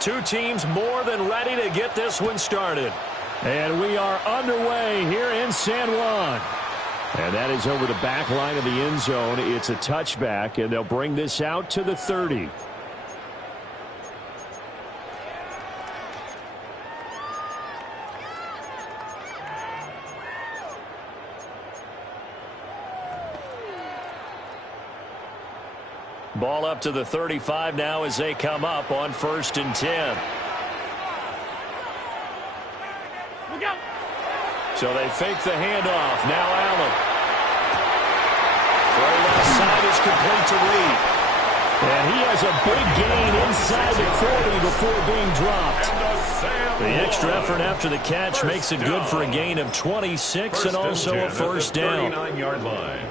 Two teams more than ready to get this one started. And we are underway here in San Juan. And that is over the back line of the end zone. It's a touchback, and they'll bring this out to the 30. Ball up to the 35 now as they come up on 1st and 10. So they fake the handoff. Now Allen. Throw left side is complete to Reed. And he has a big gain inside the 40 before being dropped. The extra effort after the catch makes it good for a gain of 26 and also a first down. 39-yard line.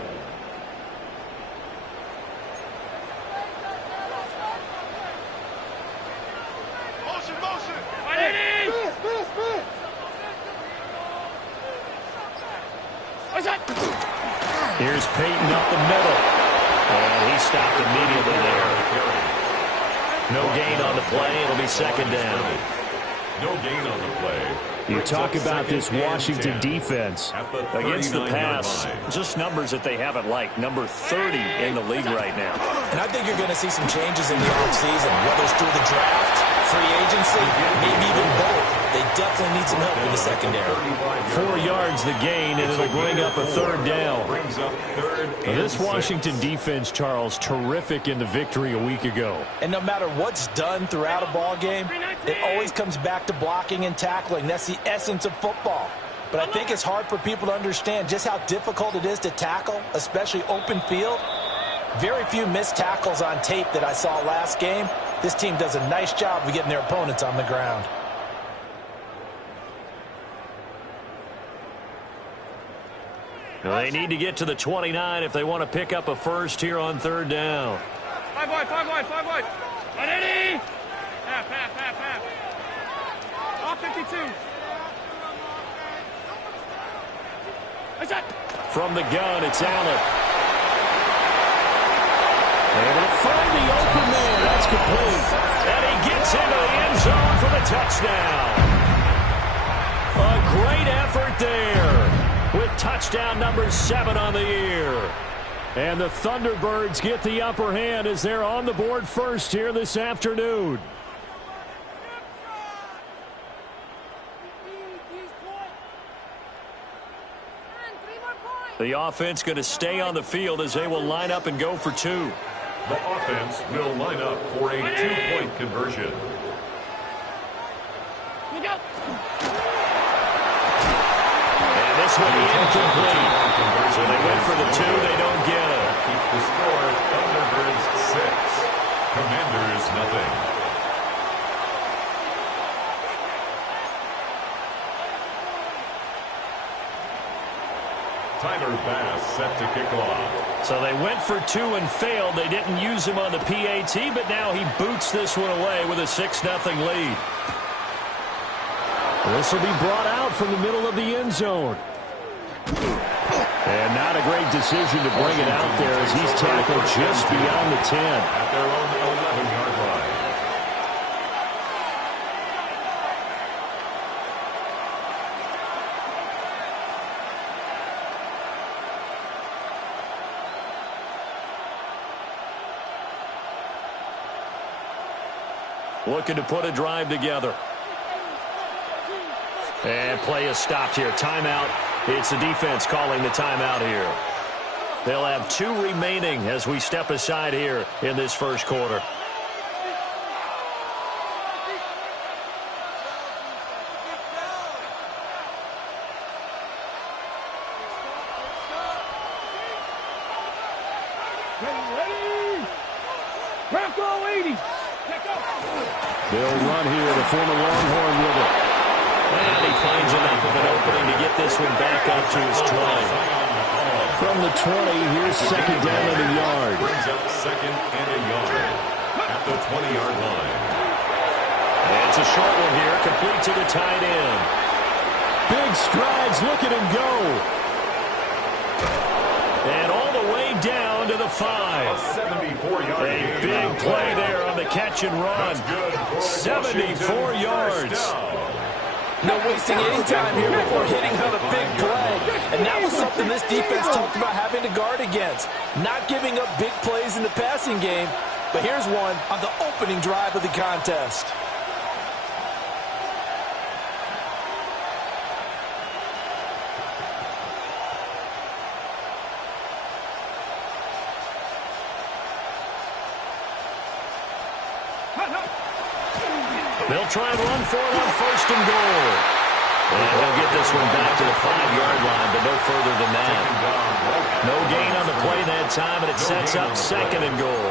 Here's Peyton up the middle. And he stopped immediately there. No gain on the play. It'll be 2nd down. No gain on the play. You talk about this Washington defense against the pass. Just numbers that they haven't liked. Number 30 in the league right now. And I think you're going to see some changes in the offseason, whether it's through the draft, free agency, maybe even both. They definitely need some help in the secondary. 4 yards the gain, and it'll bring up a 3rd down. This Washington defense, Charles, terrific in the victory a week ago. And no matter what's done throughout a ball game, it always comes back to blocking and tackling. That's the essence of football. But I think it's hard for people to understand just how difficult it is to tackle, especially open field. Very few missed tackles on tape that I saw last game. This team does a nice job of getting their opponents on the ground. They need to get to the 29 if they want to pick up a first here on 3rd down. 5 wide. 180. Half. All 52. From the gun, it's Allen. Able to find the open man. That's complete. And he gets into the end zone for the touchdown. A great effort there, with touchdown number 7 on the year. And the Thunderbirds get the upper hand as they're on the board first here this afternoon. The offense going to stay on the field as they will line up and go for 2. The offense will line up for a 2-point conversion. This will be incomplete. So they went for the 2. They don't get it. Keeps the score. Thunderbirds 6. Commanders nothing. Tyler Bass set to kick off. So they went for 2 and failed. They didn't use him on the PAT, but now he boots this one away with a 6-0 lead. This will be brought out from the middle of the end zone. And not a great decision to bring it out there as he's tackled just beyond the 10. At their own 11-yard line. Looking to put a drive together. And play is stopped here. Timeout. It's the defense calling the timeout here. They'll have 2 remaining as we step aside here in this first quarter. They'll run here, the former Longhorn with it. And he finds enough of an opening to get this one back up to his 20. From the 20, here's 2nd down and a yard. Brings up 2nd and a yard at the 20-yard line. And it's a short one here, complete to the tight end. Big strides, look at him go. And all the way down to the 5. A 74-yard A big play there on the catch and run. 7 74 yards. No wasting any time here before hitting on a big play. And that was something this defense talked about having to guard against. Not giving up big plays in the passing game. But here's one on the opening drive of the contest. They'll try and run for it on 1st and goal. And they'll get this one back to the 5-yard line, but no further than that. No gain on the play that time, and it sets up 2nd and goal.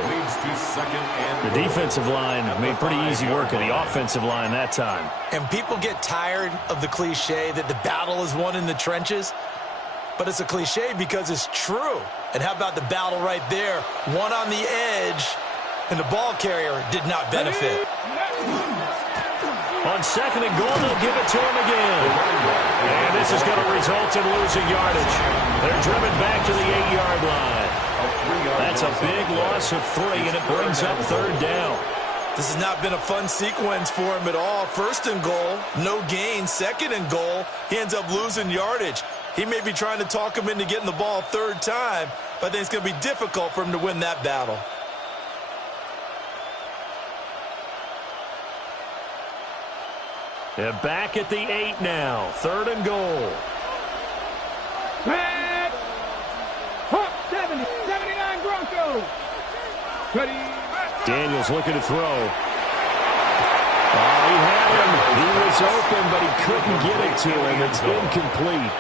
The defensive line made pretty easy work of the offensive line that time. And people get tired of the cliche that the battle is won in the trenches. But it's a cliche because it's true. And how about the battle right there? One on the edge, and the ball carrier did not benefit. On 2nd and goal, they'll give it to him again. And this is going to result in losing yardage. They're driven back to the 8-yard line. That's a big loss of 3, and it brings up 3rd down. This has not been a fun sequence for him at all. 1st and goal, no gain. 2nd and goal, he ends up losing yardage. He may be trying to talk him into getting the ball 3rd time, but I think it's going to be difficult for him to win that battle. They're back at the 8 now. 3rd and goal. 79 Broncos. Daniels looking to throw. Oh, he had him. He was open, but he couldn't get it to him. It's incomplete.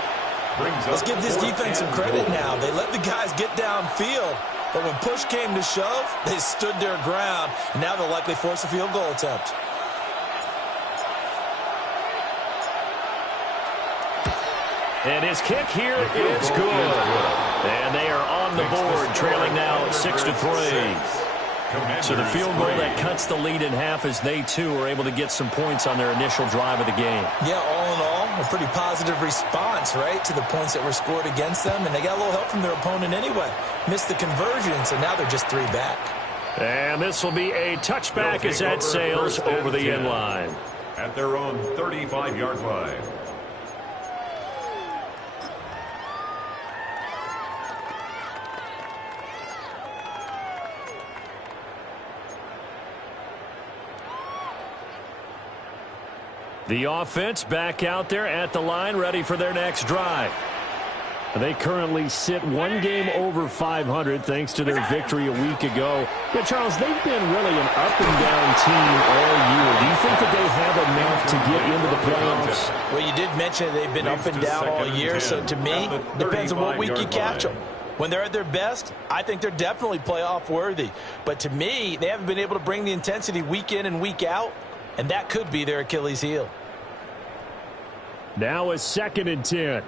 Let's give this defense some credit now. They let the guys get downfield, but when push came to shove, they stood their ground, and now they'll likely force a field goal attempt. And his kick here is good. And they are on the board, trailing now 6-3. So the field goal that cuts the lead in half as they, too, are able to get some points on their initial drive of the game. Yeah, all in all, a pretty positive response, right, to the points that were scored against them. And they got a little help from their opponent anyway. Missed the conversion, so now they're just 3 back. And this will be a touchback as that sails over the end line. At their own 35-yard line. The offense back out there at the line, ready for their next drive. They currently sit 1 game over 500 thanks to their victory a week ago. Yeah, Charles, they've been really an up-and-down team all year. Do you think that they have enough to get into the playoffs? Well, you did mention they've been up and down all year, so to me, depends on what week you catch them. When they're at their best, I think they're definitely playoff worthy. But to me, they haven't been able to bring the intensity week in and week out. And that could be their Achilles heel. Now a 2nd and 10.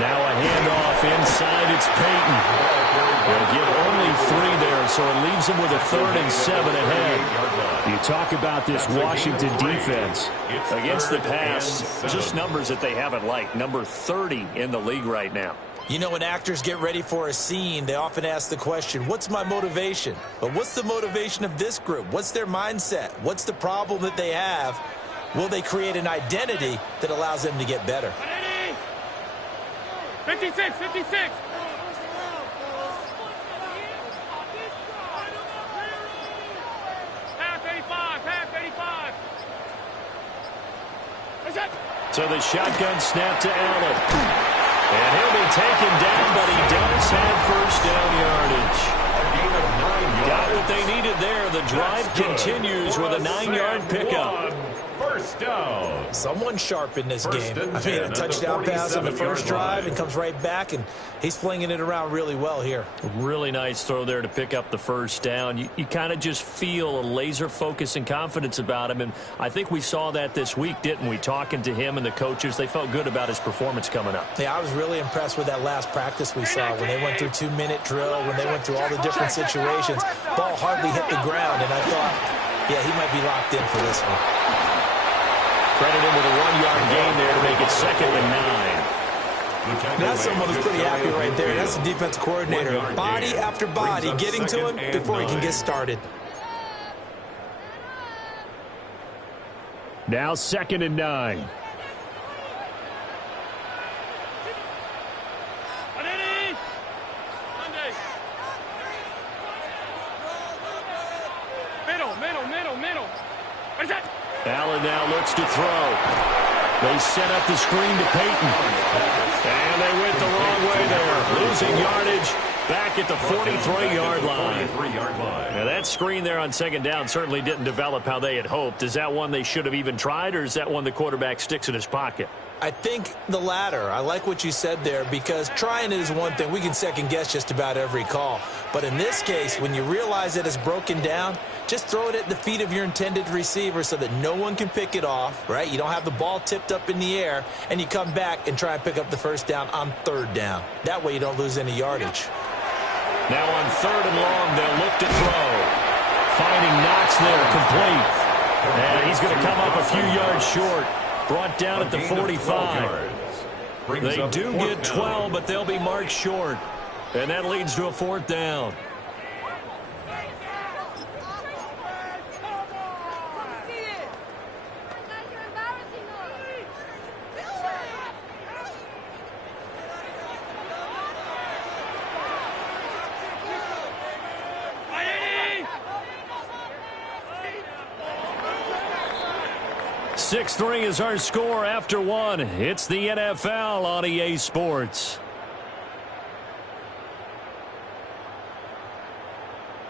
Now a handoff inside. It's Peyton. They'll get only 3 there, so it leaves them with a 3rd and 7 ahead. You talk about this Washington defense. Against the pass, just numbers that they haven't liked. Number 30 in the league right now. You know, when actors get ready for a scene, they often ask the question, what's my motivation? But what's the motivation of this group? What's their mindset? What's the problem that they have? Will they create an identity that allows them to get better? 56, 56. Half 85, half 85. So the shotgun snap to Allen. And he'll be taken down, but he does have 1st down yardage. Got what they needed there. The drive continues with a 9-yard pickup. 1st down. Someone sharp in this game. I mean, a touchdown pass on the first drive and comes right back, and he's flinging it around really well here. Really nice throw there to pick up the 1st down. You kind of just feel a laser focus and confidence about him, and I think we saw that this week, didn't we? Talking to him and the coaches, they felt good about his performance coming up. Yeah, I was really impressed with that last practice we saw when they went through 2-minute drill, when they went through all the different situations. Ball hardly hit the ground, and I thought, yeah, he might be locked in for this one. Credit him with a 1-yard gain there to make it 2nd and 9. That's someone who's pretty happy right there. That's the defensive coordinator. Body after body getting to him before he can get started. Now 2nd and 9. Middle. What is that? Allen now looks to throw. They set up the screen to Peyton. And they went the wrong way there. Losing yardage back at the 43-yard line. Now that screen there on 2nd down certainly didn't develop how they had hoped. Is that one they should have even tried, or is that one the quarterback sticks in his pocket? I think the latter. I like what you said there, because trying it is one thing. We can second-guess just about every call. But in this case, when you realize that it's broken down, just throw it at the feet of your intended receiver so that no one can pick it off, right? You don't have the ball tipped up in the air, and you come back and try and pick up the 1st down on 3rd down. That way you don't lose any yardage. Now on 3rd and long, they'll look to throw. Finding Knox there, complete. And he's going to come up a few yards short. Brought down at the 45. They do get 12, but they'll be marked short. And that leads to a 4th down. Sixth ring is our score after 1. It's the NFL on EA Sports.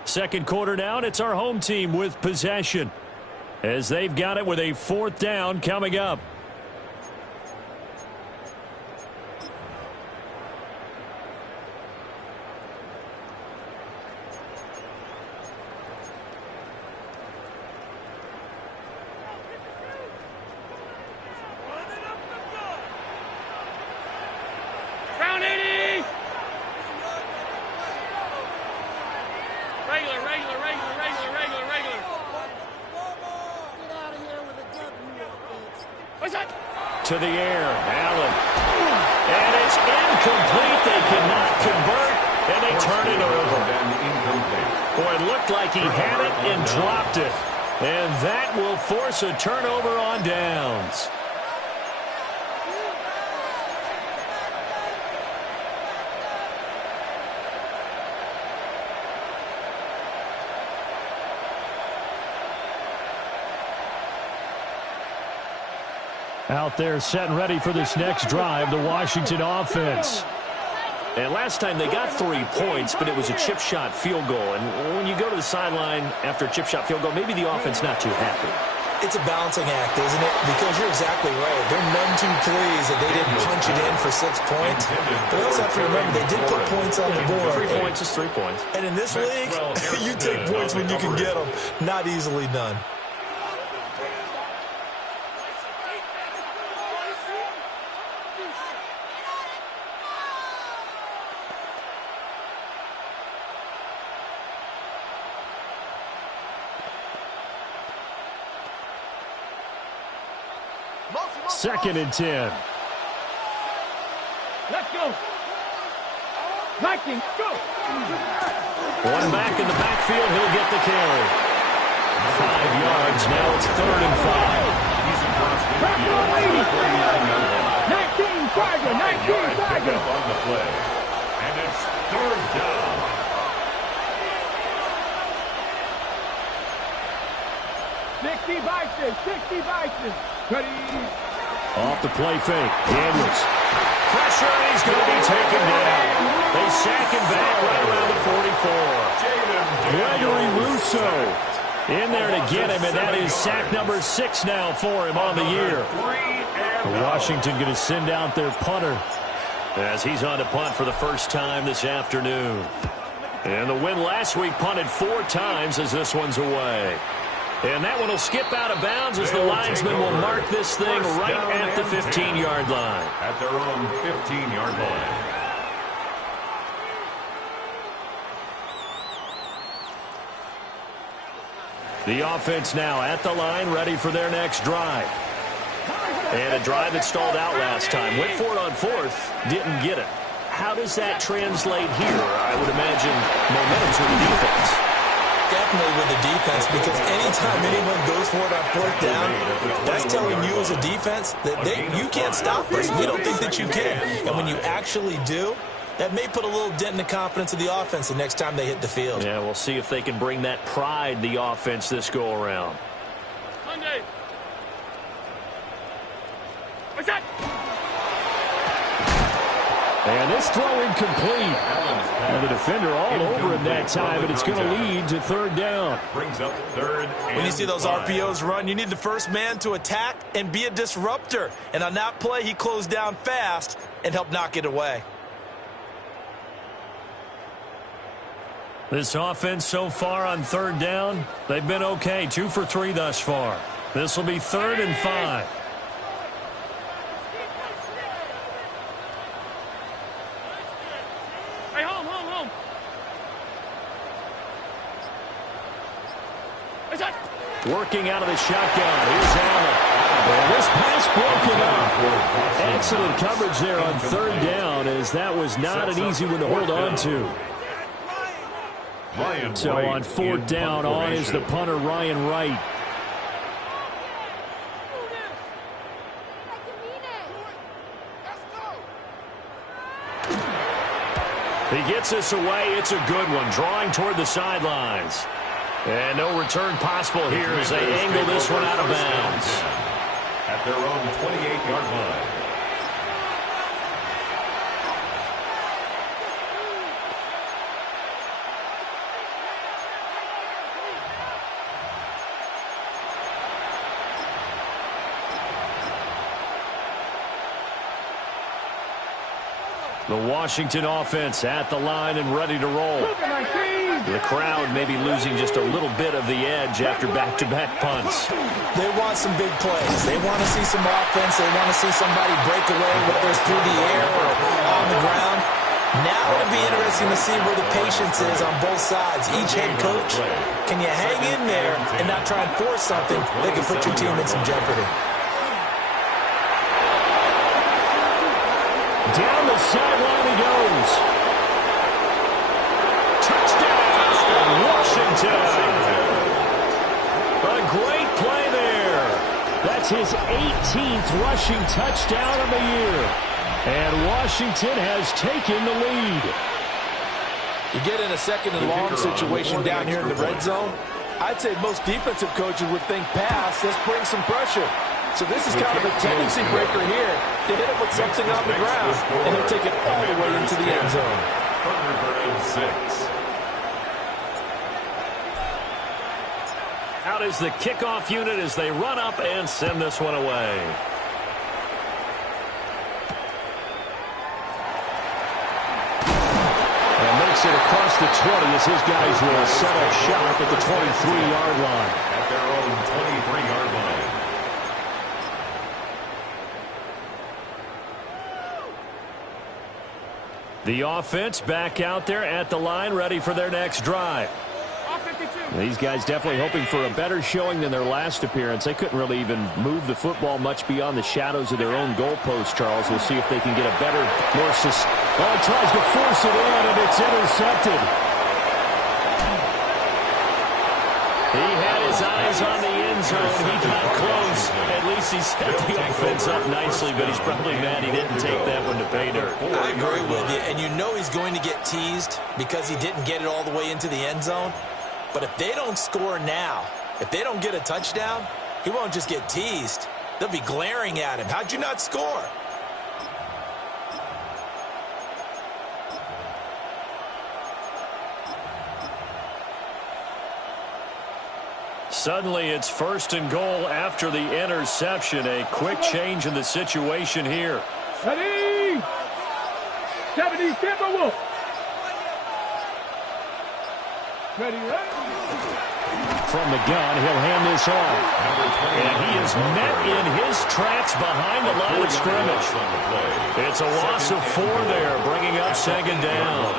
2nd quarter down, it's our home team with possession, as they've got it with a 4th down coming up. To the air, Allen. And it's incomplete. They cannot convert, and they turn it over. Boy, it looked like he had it and dropped it. And that will force a turnover on downs. Out there set and ready for this next drive, the Washington offense. And last time they got 3 points, but it was a chip shot field goal. And when you go to the sideline after a chip shot field goal, maybe the offense not too happy. It's a balancing act, isn't it? Because you're exactly right. They're none too pleased that they didn't punch it in for 6 points. But we also have to remember they did put points on the board. 3 points is 3 points. And in this league, you take points when you can get them. Not easily done. Second and 10. Let's go. Vikings, go. One back in the backfield. He'll get the carry. 5 yards. Now it's 3rd and 19 Tiger. On the play. And it's 3rd down. $60 Vikings. Ready. Off the play fake. Daniels. Pressure, and he's going to be taken down. They sack him back right around the 44. Gregory Rousseau in there to get him, and that is sack number 6 now for him on the year. Washington going to send out their punter as he's on to punt for the first time this afternoon. And the win last week punted 4 times as this one's away. And that one will skip out of bounds as the linesman will mark this thing right at the 15-yard line. At their own 15-yard line. The offense now at the line, ready for their next drive. And a drive that stalled out last time. Went for it on fourth, didn't get it. How does that translate here? I would imagine momentum to the defense. Definitely with the defense, because anytime anyone goes for it on fourth down, that's telling you as a defense that you can't stop us. We don't think that you can. And when you actually do, that may put a little dent in the confidence of the offense the next time they hit the field. Yeah, we'll see if they can bring that pride, the offense, this go-around. Monday. What's that? And this throw incomplete. And the defender all over him that time, but it's going to lead to third down. Brings up third. When you see those RPOs run, you need the first man to attack and be a disruptor. And on that play, he closed down fast and helped knock it away. This offense so far on third down, they've been okay. 2 for 3 thus far. This will be 3rd and 5. Hey, home. What's that? Working out of the shotgun. Here's Allen. And this pass broken up. Excellent coverage there on third down, as that was not an easy one to hold on to. So on fourth down, on is the punter, Ryan Wright. He gets this away. It's a good one. Drawing toward the sidelines. And no return possible here as they angle this one out of bounds. At their own 28-yard line. The Washington offense at the line and ready to roll. The crowd may be losing just a little bit of the edge after back-to-back punts. They want some big plays. They want to see some offense. They want to see somebody break away, whether it's through the air or on the ground. Now it'll be interesting to see where the patience is on both sides. Each head coach, can you hang in there and not try and force something that can put your team in some jeopardy? Down the sideline he goes. Touchdown, Washington. A great play there. That's his 18th rushing touchdown of the year. And Washington has taken the lead. You get in a second and long situation down here in the red zone, I'd say most defensive coaches would think pass, let's bring some pressure. So this is kind of a tendency breaker here to hit him with something on the ground, and he'll take it all the way into the end zone. Thunderbirds 6. Out is the kickoff unit as they run up and send this one away. And makes it across the 20 as his guys will set up shop at the 23-yard line. At their own 23-yard line. The offense back out there at the line, ready for their next drive. These guys definitely hoping for a better showing than their last appearance. They couldn't really even move the football much beyond the shadows of their own goalpost, Charles. We'll see if they can get a better, more he tries to force it in, and it's intercepted. He had his eyes on the end zone. He got close. At least he set the offense up nicely, but he's probably mad he didn't take that one to pay dirt. I agree with you, and you know he's going to get teased because he didn't get it all the way into the end zone. But if they don't score now, if they don't get a touchdown, he won't just get teased. They'll be glaring at him. How'd you not score? Suddenly it's 1st and goal after the interception. A quick change in the situation here. Ready? 70, stand by Wolf. Ready, From the gun, he'll hand this off. And he is met in his tracks behind the line of scrimmage. It's a loss of 4 there, bringing up 2nd down.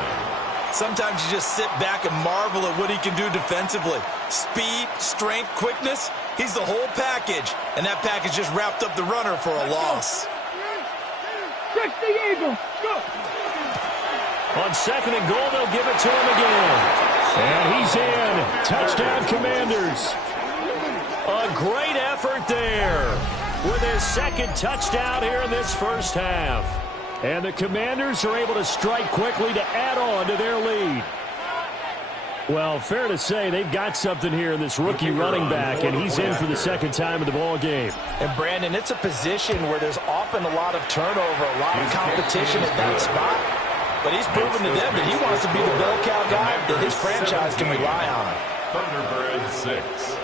Sometimes you just sit back and marvel at what he can do defensively. Speed, strength, quickness, he's the whole package. And that package just wrapped up the runner for a loss. Trick the Eagle. Go. On 2nd and goal, they'll give it to him again. And he's in. Touchdown, Commanders. A great effort there with his 2nd touchdown here in this first half. And the Commanders are able to strike quickly to add on to their lead. Well, fair to say they've got something here in this rookie running back, and he's in for the 2nd time of the ball game. And, Brandon, it's a position where there's often a lot of turnover, a lot of competition at that spot. But he's proven to them that he wants to be the bell cow guy that his franchise can rely on. Thunderbirds 6.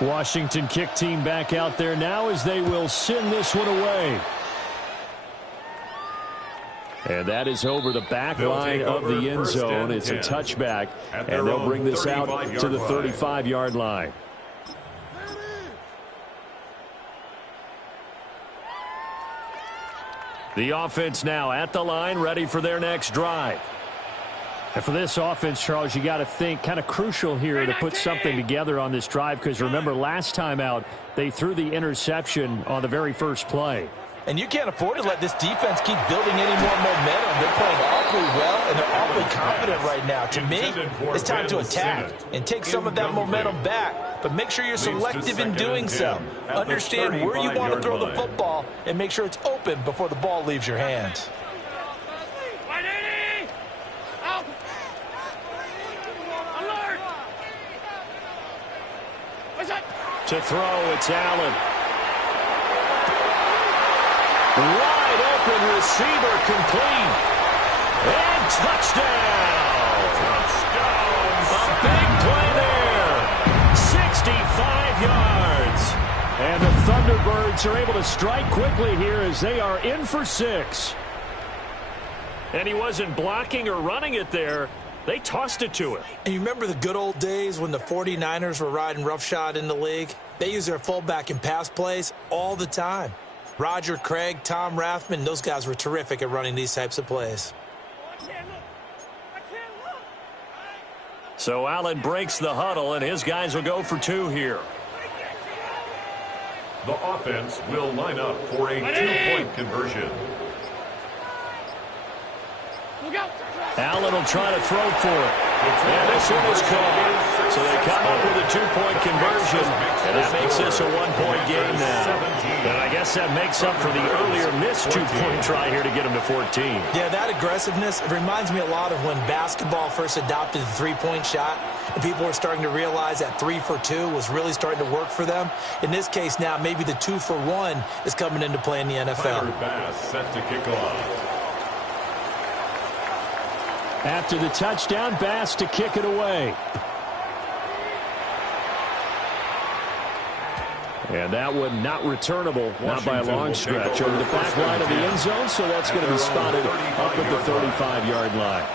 Washington kick team back out there now as they will send this one away. And that is over the back line of the end zone. It's a touchback, and they'll bring this out to the 35-yard line. The offense now at the line, ready for their next drive. And for this offense, Charles, you got to think kind of crucial here to put something together on this drive, because remember last time out they threw the interception on the very first play. And you can't afford to let this defense keep building any more momentum. They're playing awfully well, and they're awfully confident right now. To me, it's time to attack and take some of that momentum back. But make sure you're selective in doing so. Understand where you want to throw the football and make sure it's open before the ball leaves your hands. To throw, it's Allen. Wide open receiver, complete. And touchdown. A big play there. 65 yards. And the Thunderbirds are able to strike quickly here as they are in for 6. And he wasn't blocking or running it there. They tossed it to him. And you remember the good old days when the 49ers were riding roughshod in the league? They use their fullback in pass plays all the time. Roger Craig, Tom Rathman, those guys were terrific at running these types of plays. So Allen breaks the huddle, and his guys will go for 2 here. The offense will line up for a 2-point conversion. Allen will try to throw for it. And this one is caught. So they come up with a 2-point conversion, and that makes this a 1-point game now. And I guess that makes up for the earlier missed 2-point try here to get them to 14. Yeah, that aggressiveness, it reminds me a lot of when basketball first adopted the 3-point shot, and people were starting to realize that 3 for 2 was really starting to work for them. In this case now, maybe the 2 for 1 is coming into play in the NFL. Bass set to kick off. After the touchdown, Bass to kick it away. And that one not returnable, not by a long stretch, over the back line of the end zone, so that's going to be spotted up at the 35-yard line.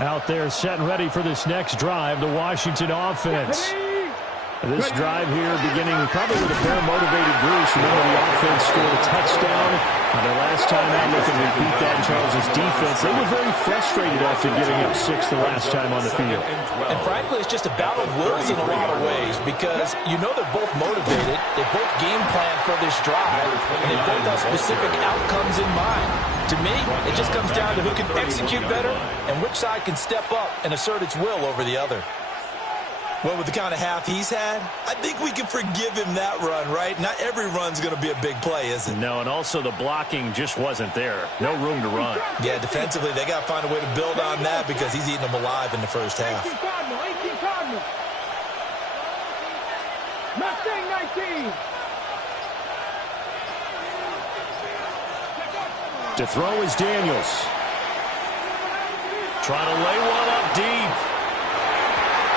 Out there set and ready for this next drive, the Washington offense. This drive here beginning probably with a pair of motivated Bruce. Remember, the offense scored a touchdown. Their last time out, looking to repeat that in Charles's defense. They were very frustrated after giving up 6 the last time on the field. And frankly, it's just a battle of wills in a lot of ways, because you know they're both motivated. They both game plan for this drive, and they both have specific outcomes in mind. To me, it just comes down to who can execute better and which side can step up and assert its will over the other. Well, with the kind of half he's had, I think we can forgive him that run, right? Not every run's going to be a big play, is it? No, and also the blocking just wasn't there. No room to run. Yeah, defensively, they got to find a way to build on that, because he's eating them alive in the first half. Mustang 19. To throw is Daniels. Trying to lay one up deep.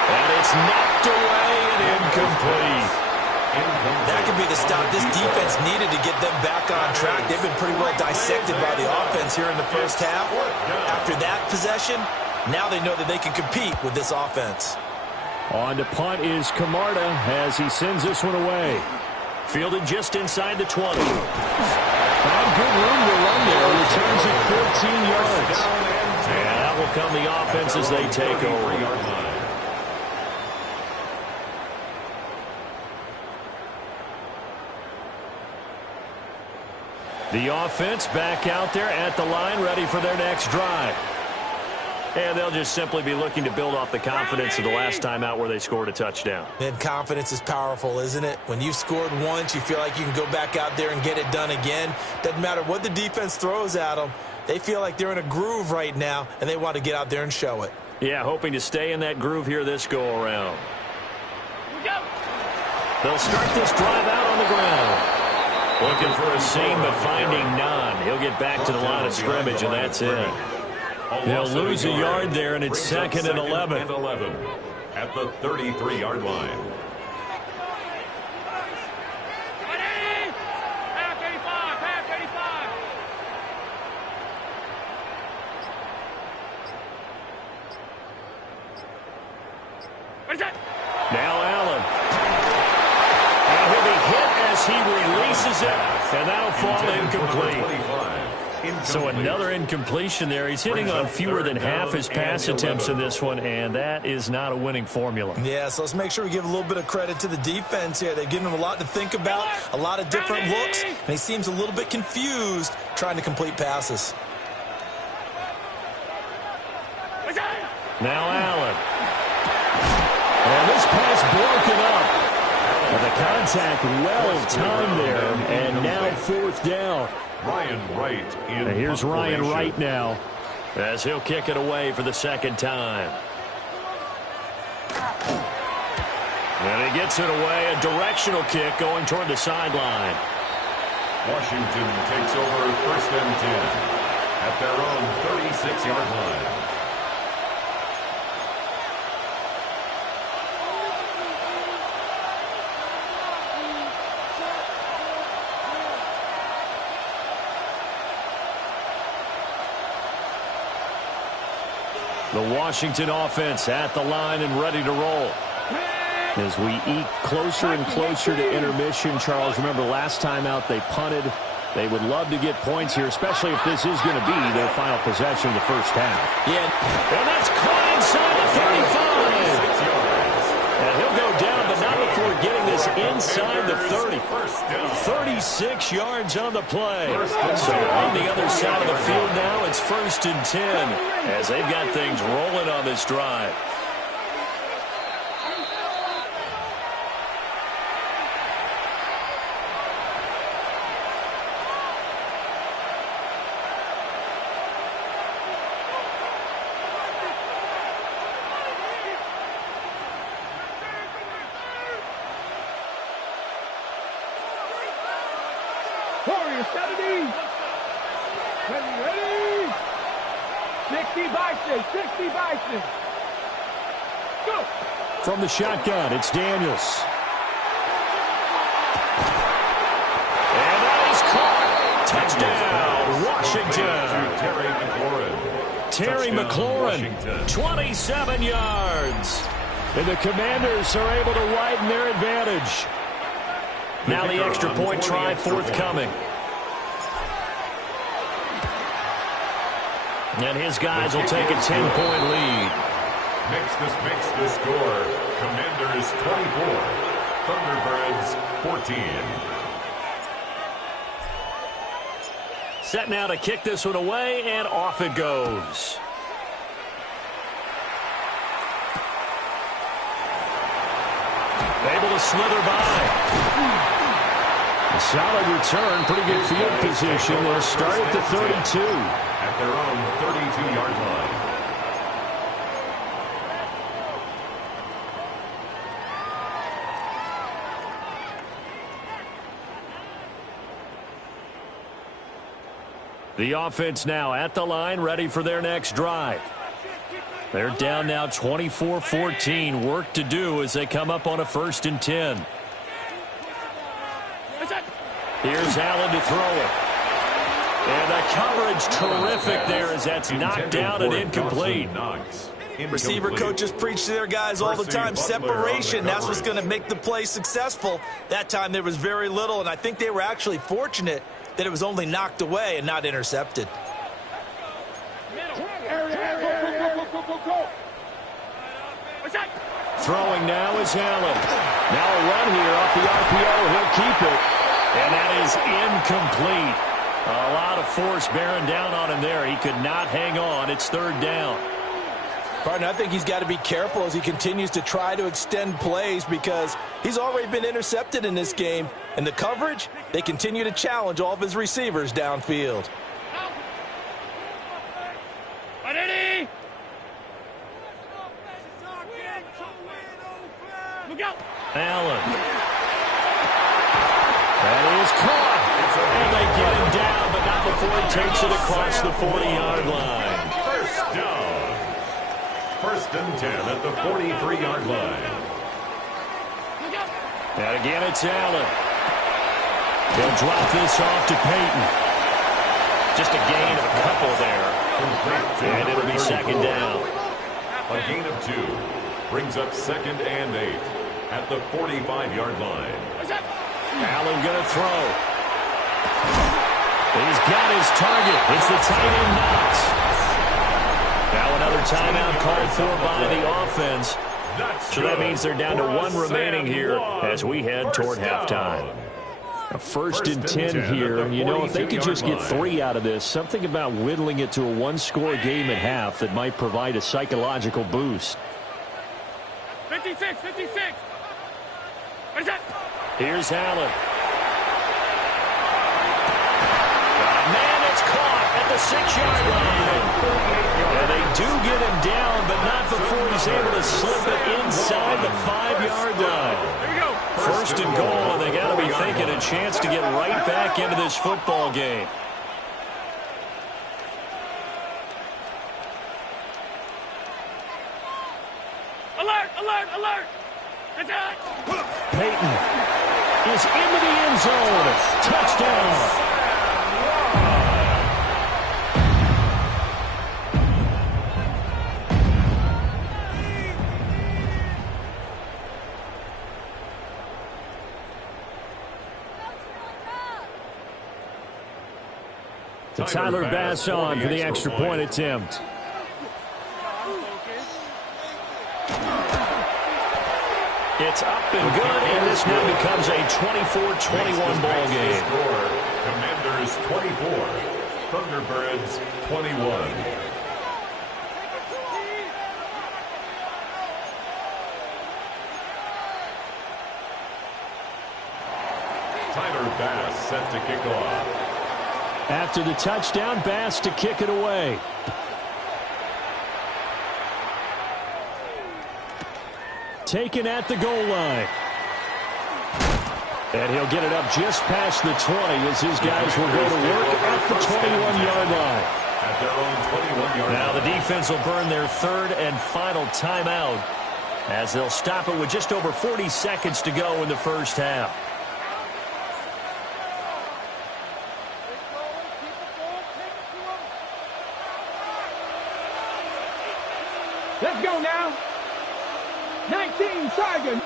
And it's knocked away and incomplete. That could be the stop this defense needed to get them back on track. They've been pretty well dissected by the offense here in the first half. After that possession, Now they know that they can compete with this offense. On to punt is Camarda as he sends this one away. Fielded just inside the 20. Found good room to run there. Returns it 14 yards. And that will come the offense as they take over. The offense back out there at the line, ready for their next drive. And they'll just simply be looking to build off the confidence of the last time out where they scored a touchdown. And confidence is powerful, isn't it? When you've scored once, you feel like you can go back out there and get it done again. Doesn't matter what the defense throws at them. They feel like they're in a groove right now, and they want to get out there and show it. Yeah, hoping to stay in that groove here this go-around. They'll start this drive out on the ground. Looking for a seam, but finding none. He'll get back to the line of scrimmage, and that's it. They'll lose a yard there, and it's 2nd and 11. At the 33-yard line. Now Allen. And he'll be hit as he releases it, and that'll fall incomplete. So another incompletion there. He's hitting on fewer than half his pass attempts in this one, and that is not a winning formula. Yeah, so let's make sure we give a little bit of credit to the defense here. They've given him a lot to think about, a lot of different looks, and he seems a little bit confused trying to complete passes. Now Allen. And this pass broken up. And the contact well-timed there, and now 4th down. Ryan Wright in. And here's Ryan Wright now as he'll kick it away for the 2nd time. And he gets it away, a directional kick going toward the sideline. Washington takes over 1st and 10 at their own 36-yard line. The Washington offense at the line and ready to roll. As we eke closer and closer to intermission, Charles, remember last time out they punted. They would love to get points here, especially if this is going to be their final possession of the first half. Yeah. And that's caught inside the 35. And he'll go down, but not before getting this inside the 30. 36 yards on the play. So on the other side of the field now, it's 1st and 10 as they've got things rolling on this drive. Warriors 70. Ready. 60 Bison. 60 Bison. Go. From the shotgun, it's Daniels. And that is caught. Touchdown, Washington. Terry McLaurin, 27 yards. And the Commanders are able to widen their advantage. Now the extra point try forthcoming. And his guys will take a 10-point lead. Makes the score. Commanders 24. Thunderbirds 14. Set now to kick this one away, and off it goes. Able to slither by. A solid return, pretty good field position. They'll start at the 32. At their own 32-yard line. The offense now at the line, ready for their next drive. They're down now 24-14. Work to do as they come up on a 1st and 10. Here's Allen to throw it. And the coverage terrific there as that's knocked down and incomplete. Receiver coaches preach to their guys all the time. Separation, that's what's going to make the play successful. That time there was very little, and I think they were actually fortunate that it was only knocked away and not intercepted. Throwing now is Allen. Now a run here off the RPO. He'll keep it. And that is incomplete. A lot of force bearing down on him there. He could not hang on. It's third down. Partner, I think he's got to be careful as he continues to try to extend plays because he's already been intercepted in this game. And the coverage, they continue to challenge all of his receivers downfield. Allen. That is caught. And they get him down, but not before he takes it across the 40-yard line. First down. First and 10 at the 43-yard line. And again, it's Allen. He'll drop this off to Peyton. Just a gain of a couple there. And it'll be second down. A gain of 2 brings up second and 8 at the 45-yard line. Allen going to throw. He's got his target. It's the tight end Knox. Now another timeout called for by the offense. So that means they're down to 1 remaining here as we head toward halftime. A first and 10 here, and you know, if they could just get 3 out of this, something about whittling it to a 1-score game at half that might provide a psychological boost. 56, 56. What is that? Here's Allen. Man, it's caught at the 6-yard line. And they do get him down, but not before he's able to slip it inside the 5-yard line. Here we go. First and goal, and they got to be thinking a chance to get right back into this football game. Alert, alert, alert. Attack. Peyton is into the end zone. Touchdown. Tyler Bass on for the extra point attempt. It's up and good, and this now becomes a 24-21 ball game. Commanders 24, Thunderbirds 21. Tyler Bass set to kick off. After the touchdown, Bass to kick it away. Taken at the goal line. And he'll get it up just past the 20 as his guys will go to work at the 21-yard line. At their own 21-yard line. Now the defense will burn their third and final timeout as they'll stop it with just over 40 seconds to go in the first half. Let's go now. 19, Tiger.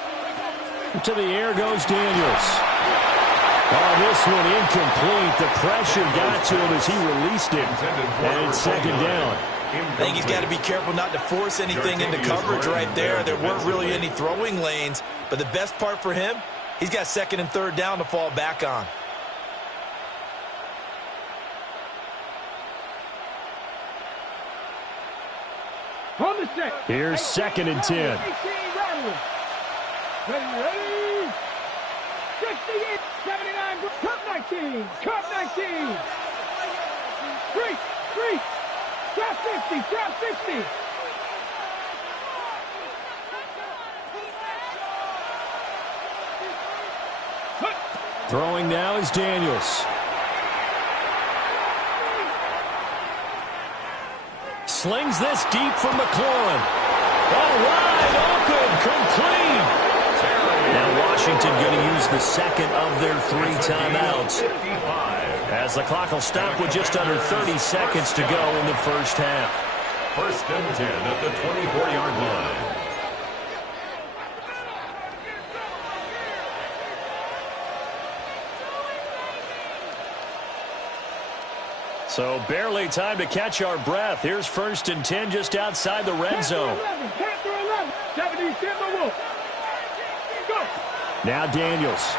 To the air goes Daniels. Oh, this one incomplete. The pressure got to him as he released it. And it's second down. I think he's got to be careful not to force anything into coverage right there. There weren't really any throwing lanes. But the best part for him, he's got second and third down to fall back on. Here's second and 10. Ready, ready. 68, 79, cut 19, cut 19. 3, drop 50, drop 60. Throwing now is Daniels. Slings this deep from McLaurin. All wide open, complete. Now Washington going to use the second of their 3 timeouts, as the clock will stop with just under 30 seconds to go in the first half. First and 10 at the 24-yard line. So barely time to catch our breath. Here's first and 10 just outside the red zone. Now Daniels.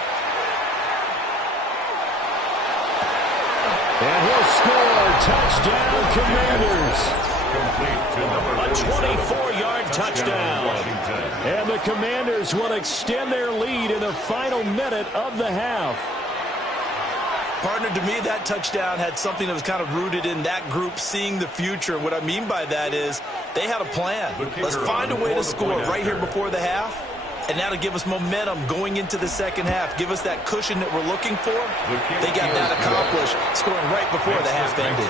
And he'll score. Touchdown, Commanders. A 24-yard touchdown. And the Commanders will extend their lead in the final minute of the half. Partner, to me, that touchdown had something that was kind of rooted in that group seeing the future. What I mean by that is they had a plan. Let's find a way to score right here before the half, and that'll give us momentum going into the second half. Give us that cushion that we're looking for. They got that accomplished, scoring right before the half ended.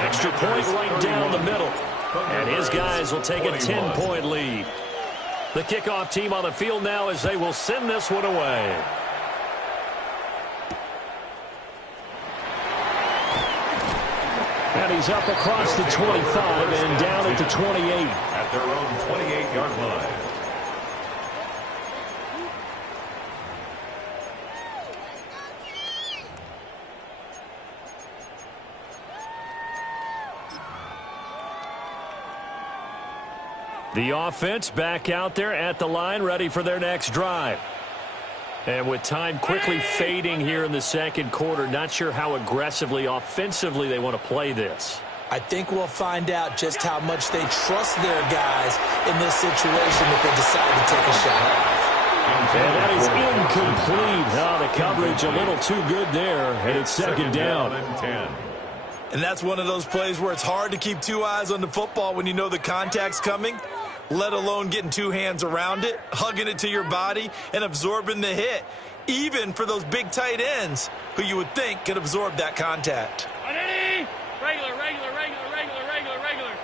Extra point right down the middle. And his guys will take a 10-point lead. The kickoff team on the field now as they will send this one away. And he's up across the 25 and down at the 28. At their own 28-yard line. The offense back out there at the line, ready for their next drive. And with time quickly fading here in the second quarter, not sure how aggressively, offensively they want to play this. I think we'll find out just how much they trust their guys in this situation if they decide to take a shot. And that is incomplete. Oh, the coverage a little too good there, and it's second down. And that's one of those plays where it's hard to keep 2 eyes on the football when you know the contact's coming, let alone getting 2 hands around it, hugging it to your body, and absorbing the hit, even for those big tight ends who you would think could absorb that contact. Regular, regular, regular, regular, regular, regular.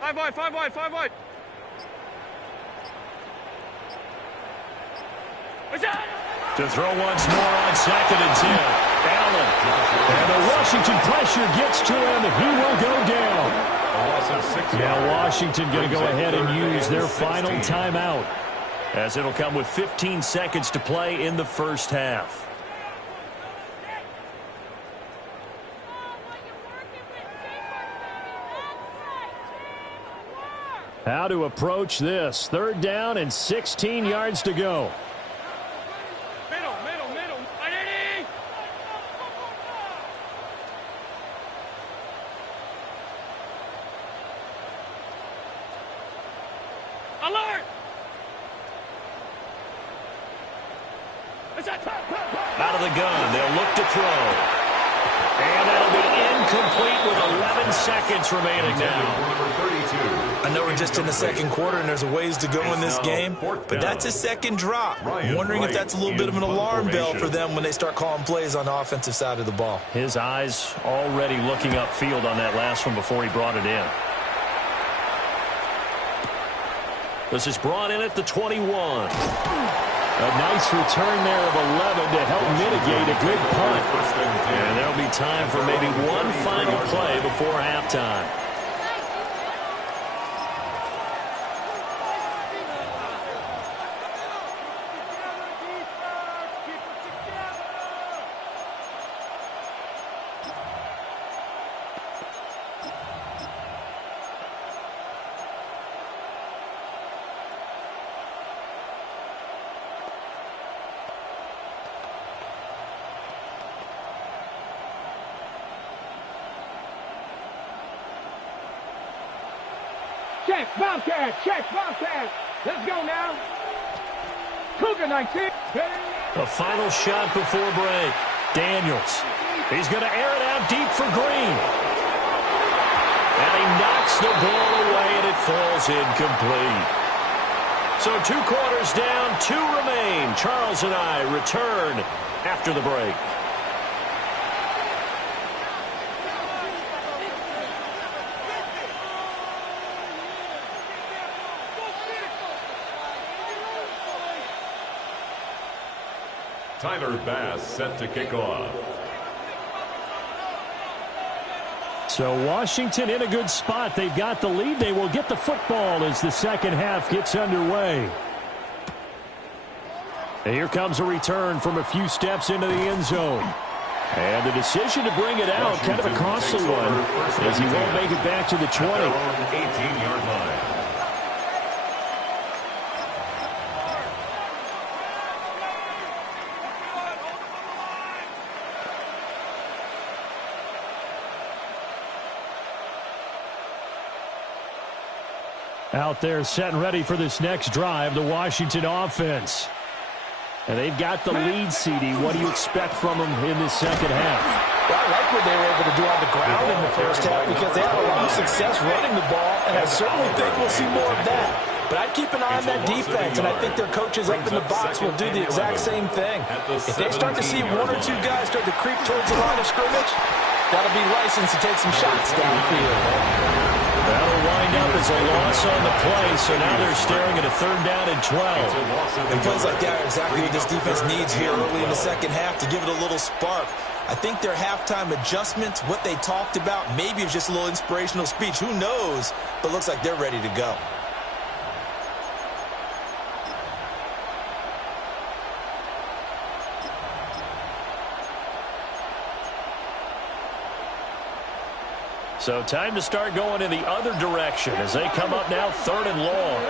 Five wide. To throw once more on second and 10. Allen. And the Washington pressure gets to him. He will go down. Now Washington going to go ahead and use their final timeout, as it'll come with 15 seconds to play in the first half. How to approach this. 3rd down and 16 yards to go. Middle. Alert! Out of the gun, they'll look to throw. And that'll be incomplete with 11 seconds remaining now. I know we're just in the second quarter and there's a ways to go in this game, but that's a second drop. Wondering if that's a little bit of an alarm bell for them when they start calling plays on the offensive side of the ball. His eyes already looking upfield on that last one before he brought it in. This is brought in at the 21. A nice return there of 11 to help mitigate a good punt. And there'll be time for maybe one final play before halftime. Check, Bobcat. Let's go now. Cougar 19. The final shot before break. Daniels. He's going to air it out deep for Green. And he knocks the ball away, and it falls incomplete. So 2 quarters down, 2 remain. Charles and I return after the break. Tyler Bass set to kick off. So Washington in a good spot. They've got the lead. They will get the football as the second half gets underway. And here comes a return from a few steps into the end zone. And the decision to bring it out, kind of a costly one, as he won't make it back to the 20. 18-yard line. Out there set and ready for this next drive, the Washington offense. And they've got the lead, CD. What do you expect from them in this second half? Well, I like what they were able to do on the ground in the first half because they had a lot of success running the ball, and I certainly think we'll see more of that. But I'd keep an eye on that defense, and I think their coaches up in the box will do the exact same thing. If they start to see one or two guys start to creep towards the line of scrimmage, that'll be licensed to take some shots downfield. That'll wind up as a loss on the play, so now they're staring at a 3rd down and 12. And plays like that are exactly what this defense needs here early in the second half to give it a little spark. I think their halftime adjustments, what they talked about, maybe it's just a little inspirational speech. Who knows? But it looks like they're ready to go. So time to start going in the other direction as they come up now 3rd and long.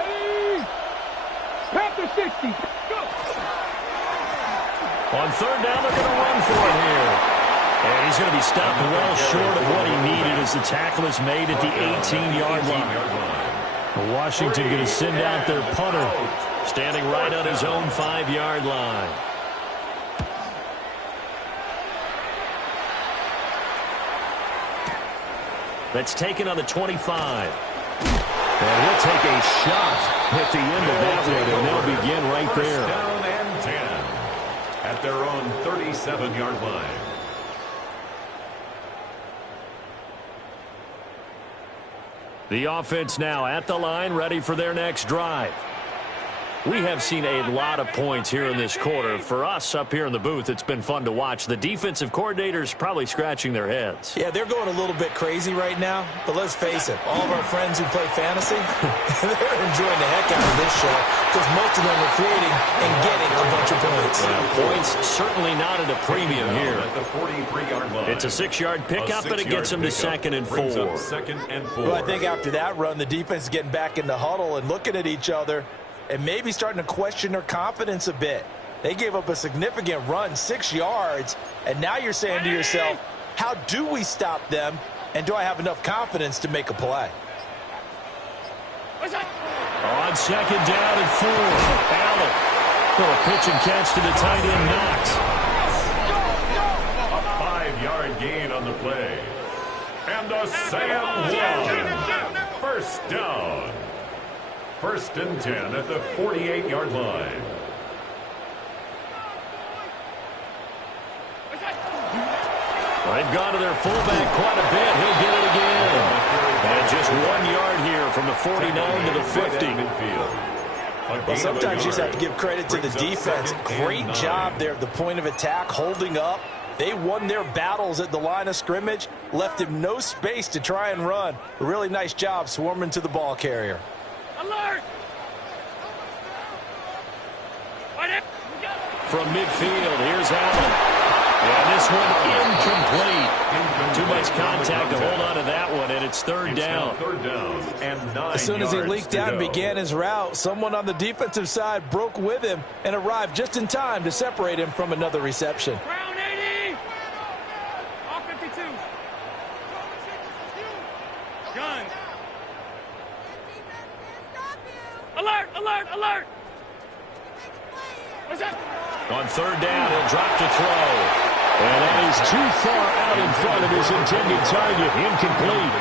Panther 60. Go. On 3rd down, they're going to run for it here. And he's going to be stopped well short of what he needed as the tackle is made at the 18-yard line. Washington going to send out their punter, standing right on his own 5-yard line. That's taken on the 25. And he'll take a shot at the end of that one, and they'll begin right there. First down and 10 at their own 37-yard line. The offense now at the line, ready for their next drive. We have seen a lot of points here in this quarter. For us up here in the booth, it's been fun to watch. The defensive coordinators probably scratching their heads. Yeah, they're going a little bit crazy right now. But let's face it, all of our friends who play fantasy, they're enjoying the heck out of this show because most of them are creating and getting a bunch of points. Points certainly not at a premium here. At the 43-yard line. It's a 6-yard pickup, but it gets them to 2nd and 4. Well, I think after that run, the defense is getting back in the huddle and looking at each other and maybe starting to question their confidence a bit. They gave up a significant run, 6 yards, and now you're saying to yourself, how do we stop them, and do I have enough confidence to make a play? On 2nd down and 4, Allen. A pitch and catch to the tight end, Knox. A 5-yard gain on the play. And a Sam 1. First down. 1st and 10 at the 48-yard line. They've gone to their fullback quite a bit. He'll get it again. And just 1 yard here from the 49 to the 50. Well, sometimes you just have to give credit to the defense. Great job there at the point of attack, holding up. They won their battles at the line of scrimmage, left him no space to try and run. A really nice job swarming to the ball carrier. Alert! From midfield, here's Allen. And this one incomplete. Too much contact to hold on to that one, and it's 3rd down. 3rd down and 9 As soon as he leaked out and began his route, someone on the defensive side broke with him and arrived just in time to separate him from another reception. Ground 80! All 52. Guns. Alert! Alert! Alert! What's that? On 3rd down, he'll drop to throw. And that is too far out in front of his intended target. Incomplete.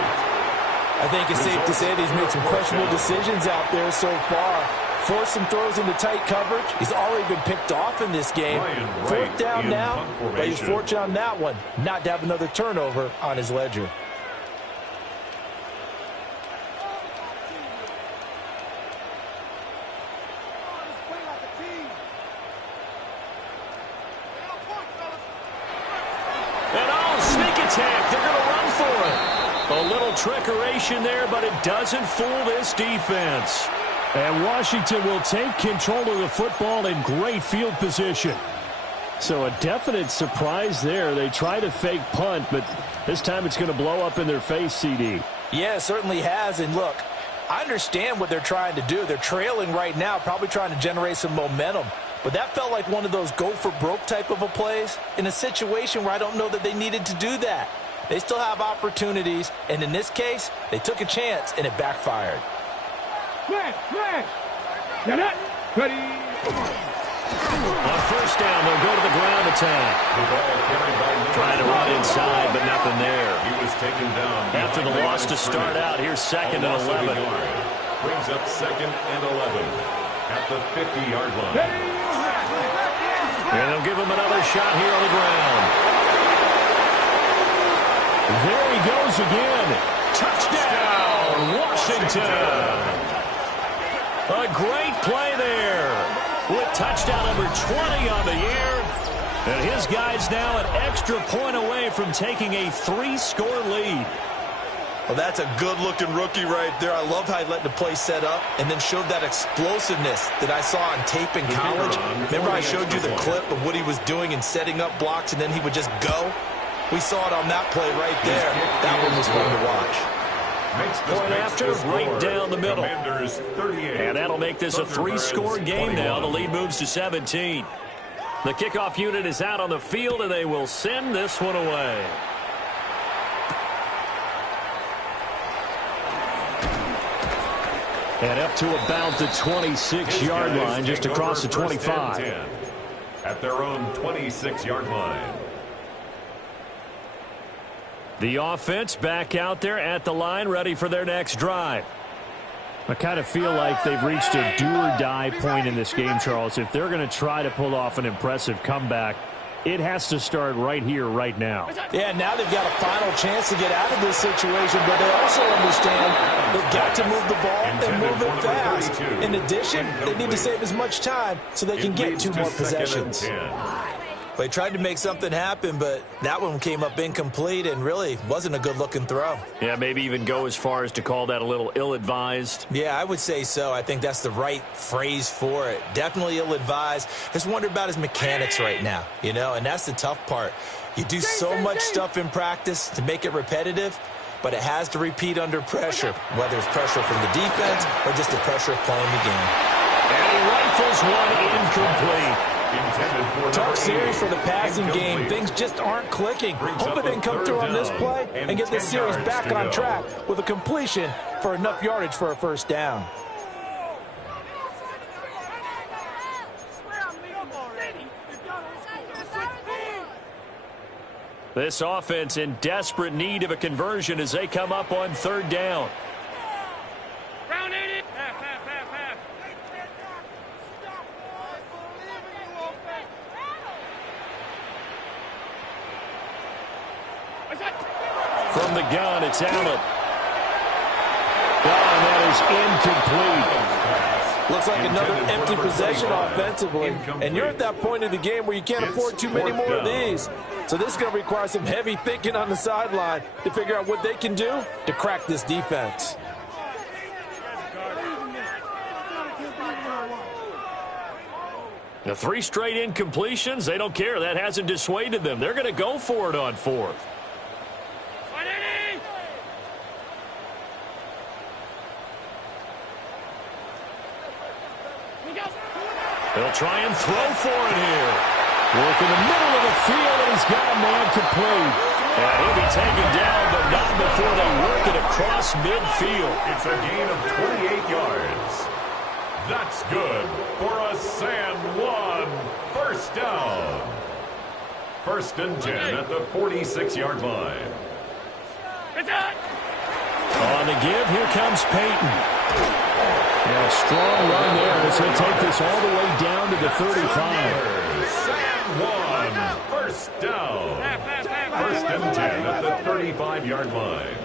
I think it's safe to say that he's made some questionable decisions out there so far. Forced some throws into tight coverage. He's already been picked off in this game. 4th down now, but he's fortunate on that one not to have another turnover on his ledger. attack. They're going to run for it. A little trickeration there, but it doesn't fool this defense. And Washington will take control of the football in great field position. So a definite surprise there. They try to fake punt, but this time it's going to blow up in their face, CD. Yeah, it certainly has. And look, I understand what they're trying to do. They're trailing right now, probably trying to generate some momentum. But that felt like one of those go-for-broke type of a plays in a situation where I don't know that they needed to do that. They still have opportunities, and in this case, they took a chance, and it backfired. Get it. Ready. On first down, they'll go to the ground attack. The ball carried by Trying to run inside, but nothing there. He was taken down. After the loss to start out, here's second and 11. Brings up second and 11 at the 50-yard line. And they'll give him another shot here on the ground. There he goes again. Touchdown, Washington. A great play there with touchdown number 20 on the year. And his guy's now an extra point away from taking a 3-score lead. Well, that's a good-looking rookie right there. I love how he let the play set up and then showed that explosiveness that I saw on tape in college. Remember I showed you the clip of what he was doing and setting up blocks, and then he would just go? We saw it on that play right there. That one was fun to watch. Point after, right down the middle. And that'll make this a 3-score game now. The lead moves to 17. The kickoff unit is out on the field, and they will send this one away. And up to about the 26-yard line, just across the 25. At their own 26-yard line. The offense back out there at the line, ready for their next drive. I kind of feel like they've reached a do-or-die point in this game, Charles. If they're going to try to pull off an impressive comeback, it has to start right here, right now. Yeah, now they've got a final chance to get out of this situation, but they also understand they've got to move the ball and move it fast. In addition, they need to save as much time so they can get 2 more possessions. They tried to make something happen, but that one came up incomplete and really wasn't a good-looking throw. Yeah, maybe even go as far as to call that a little ill-advised. Yeah, I would say so. I think that's the right phrase for it. Definitely ill-advised. Just wonder about his mechanics right now, you know, and that's the tough part. You do so much stuff in practice to make it repetitive, but it has to repeat under pressure, whether it's pressure from the defense or just the pressure of playing the game. And he rifles one incomplete. Tough series for the passing game. Things just aren't clicking. Hope it didn't come through on this play and get this series back on track with a completion for enough yardage for a first down. This offense in desperate need of a conversion as they come up on third down. From the gun, it's Allen. Oh, that is incomplete. Looks like another empty possession offensively. And you're at that point of the game where you can't afford too many more of these. So this is going to require some heavy thinking on the sideline to figure out what they can do to crack this defense. The 3 straight incompletions, they don't care. That hasn't dissuaded them. They're going to go for it on fourth. They'll try and throw for it here. Work in the middle of the field, and he's got a man complete. And he'll be taken down, but not before they work it across midfield. It's a gain of 28 yards. That's good for a San Juan first down. First and 10 at the 46-yard line. On the give, here comes Peyton. And a strong run there as he'll take this all the way down to the 35. San Juan, first down. First and 10 at the 35-yard line.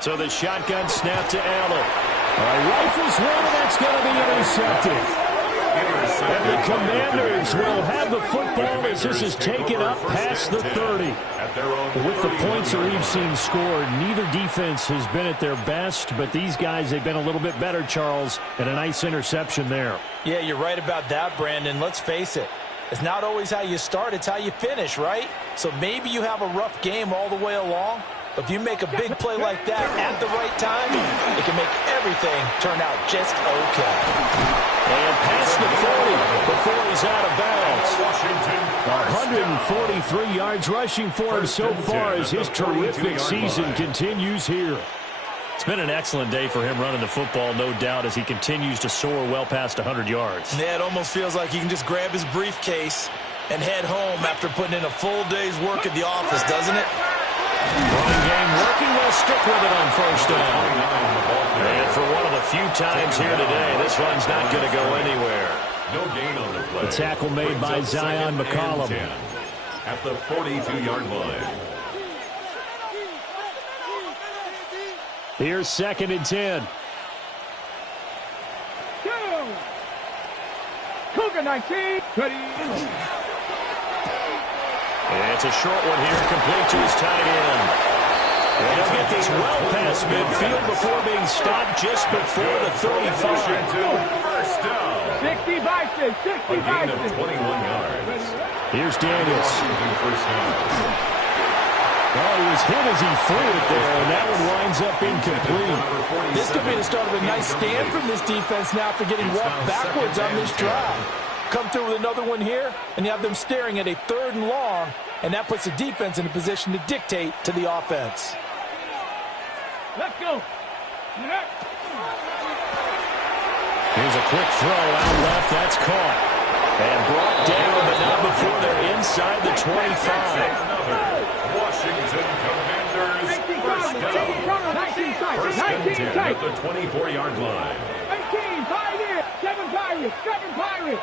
So the shotgun snap to Allen. Rifles one, and that's going to be intercepted. And Commanders will have the football as this is taken up past the 30. With the points that we've seen scored, neither defense has been at their best, but these guys, they've been a little bit better, Charles, and a nice interception there. Yeah, you're right about that, Brandon. Let's face it. It's not always how you start, it's how you finish, right? So maybe you have a rough game all the way along. If you make a big play like that at the right time, it can make everything turn out just okay. And past the 40 before he's out of bounds. 143 yards rushing for him so far as his terrific season continues here. It's been an excellent day for him running the football, no doubt, as he continues to soar well past 100 yards. Yeah, it almost feels like he can just grab his briefcase and head home after putting in a full day's work at the office, doesn't it? Running game working. They'll stick with it on first down. And for one of the few times here today, this run's not going to go anywhere. No gain on the play. The tackle made by Zion McCollum. At the 42-yard line. Here's 2nd and 10. Cougar 19. And it's a short one here, complete to his tight end. And he'll get this well past midfield before being stopped just before the 35. First down. 60 Bison. 60 A gain of Bison. 21 yards. Here's Daniels. First down. Oh, he was hit as he threw it there, and that one winds up incomplete. This could be the start of a nice stand from this defense now after getting walked backwards on this drive. Come through with another one here, and you have them staring at a 3rd and long, and that puts the defense in a position to dictate to the offense. Let's go. Here's a quick throw out left. That's caught. And brought down, but not before they're inside the 25. Washington Commanders first down. First and 10 at the 24-yard line. 18, Pirates. 7 Pirates. 7 Pirates.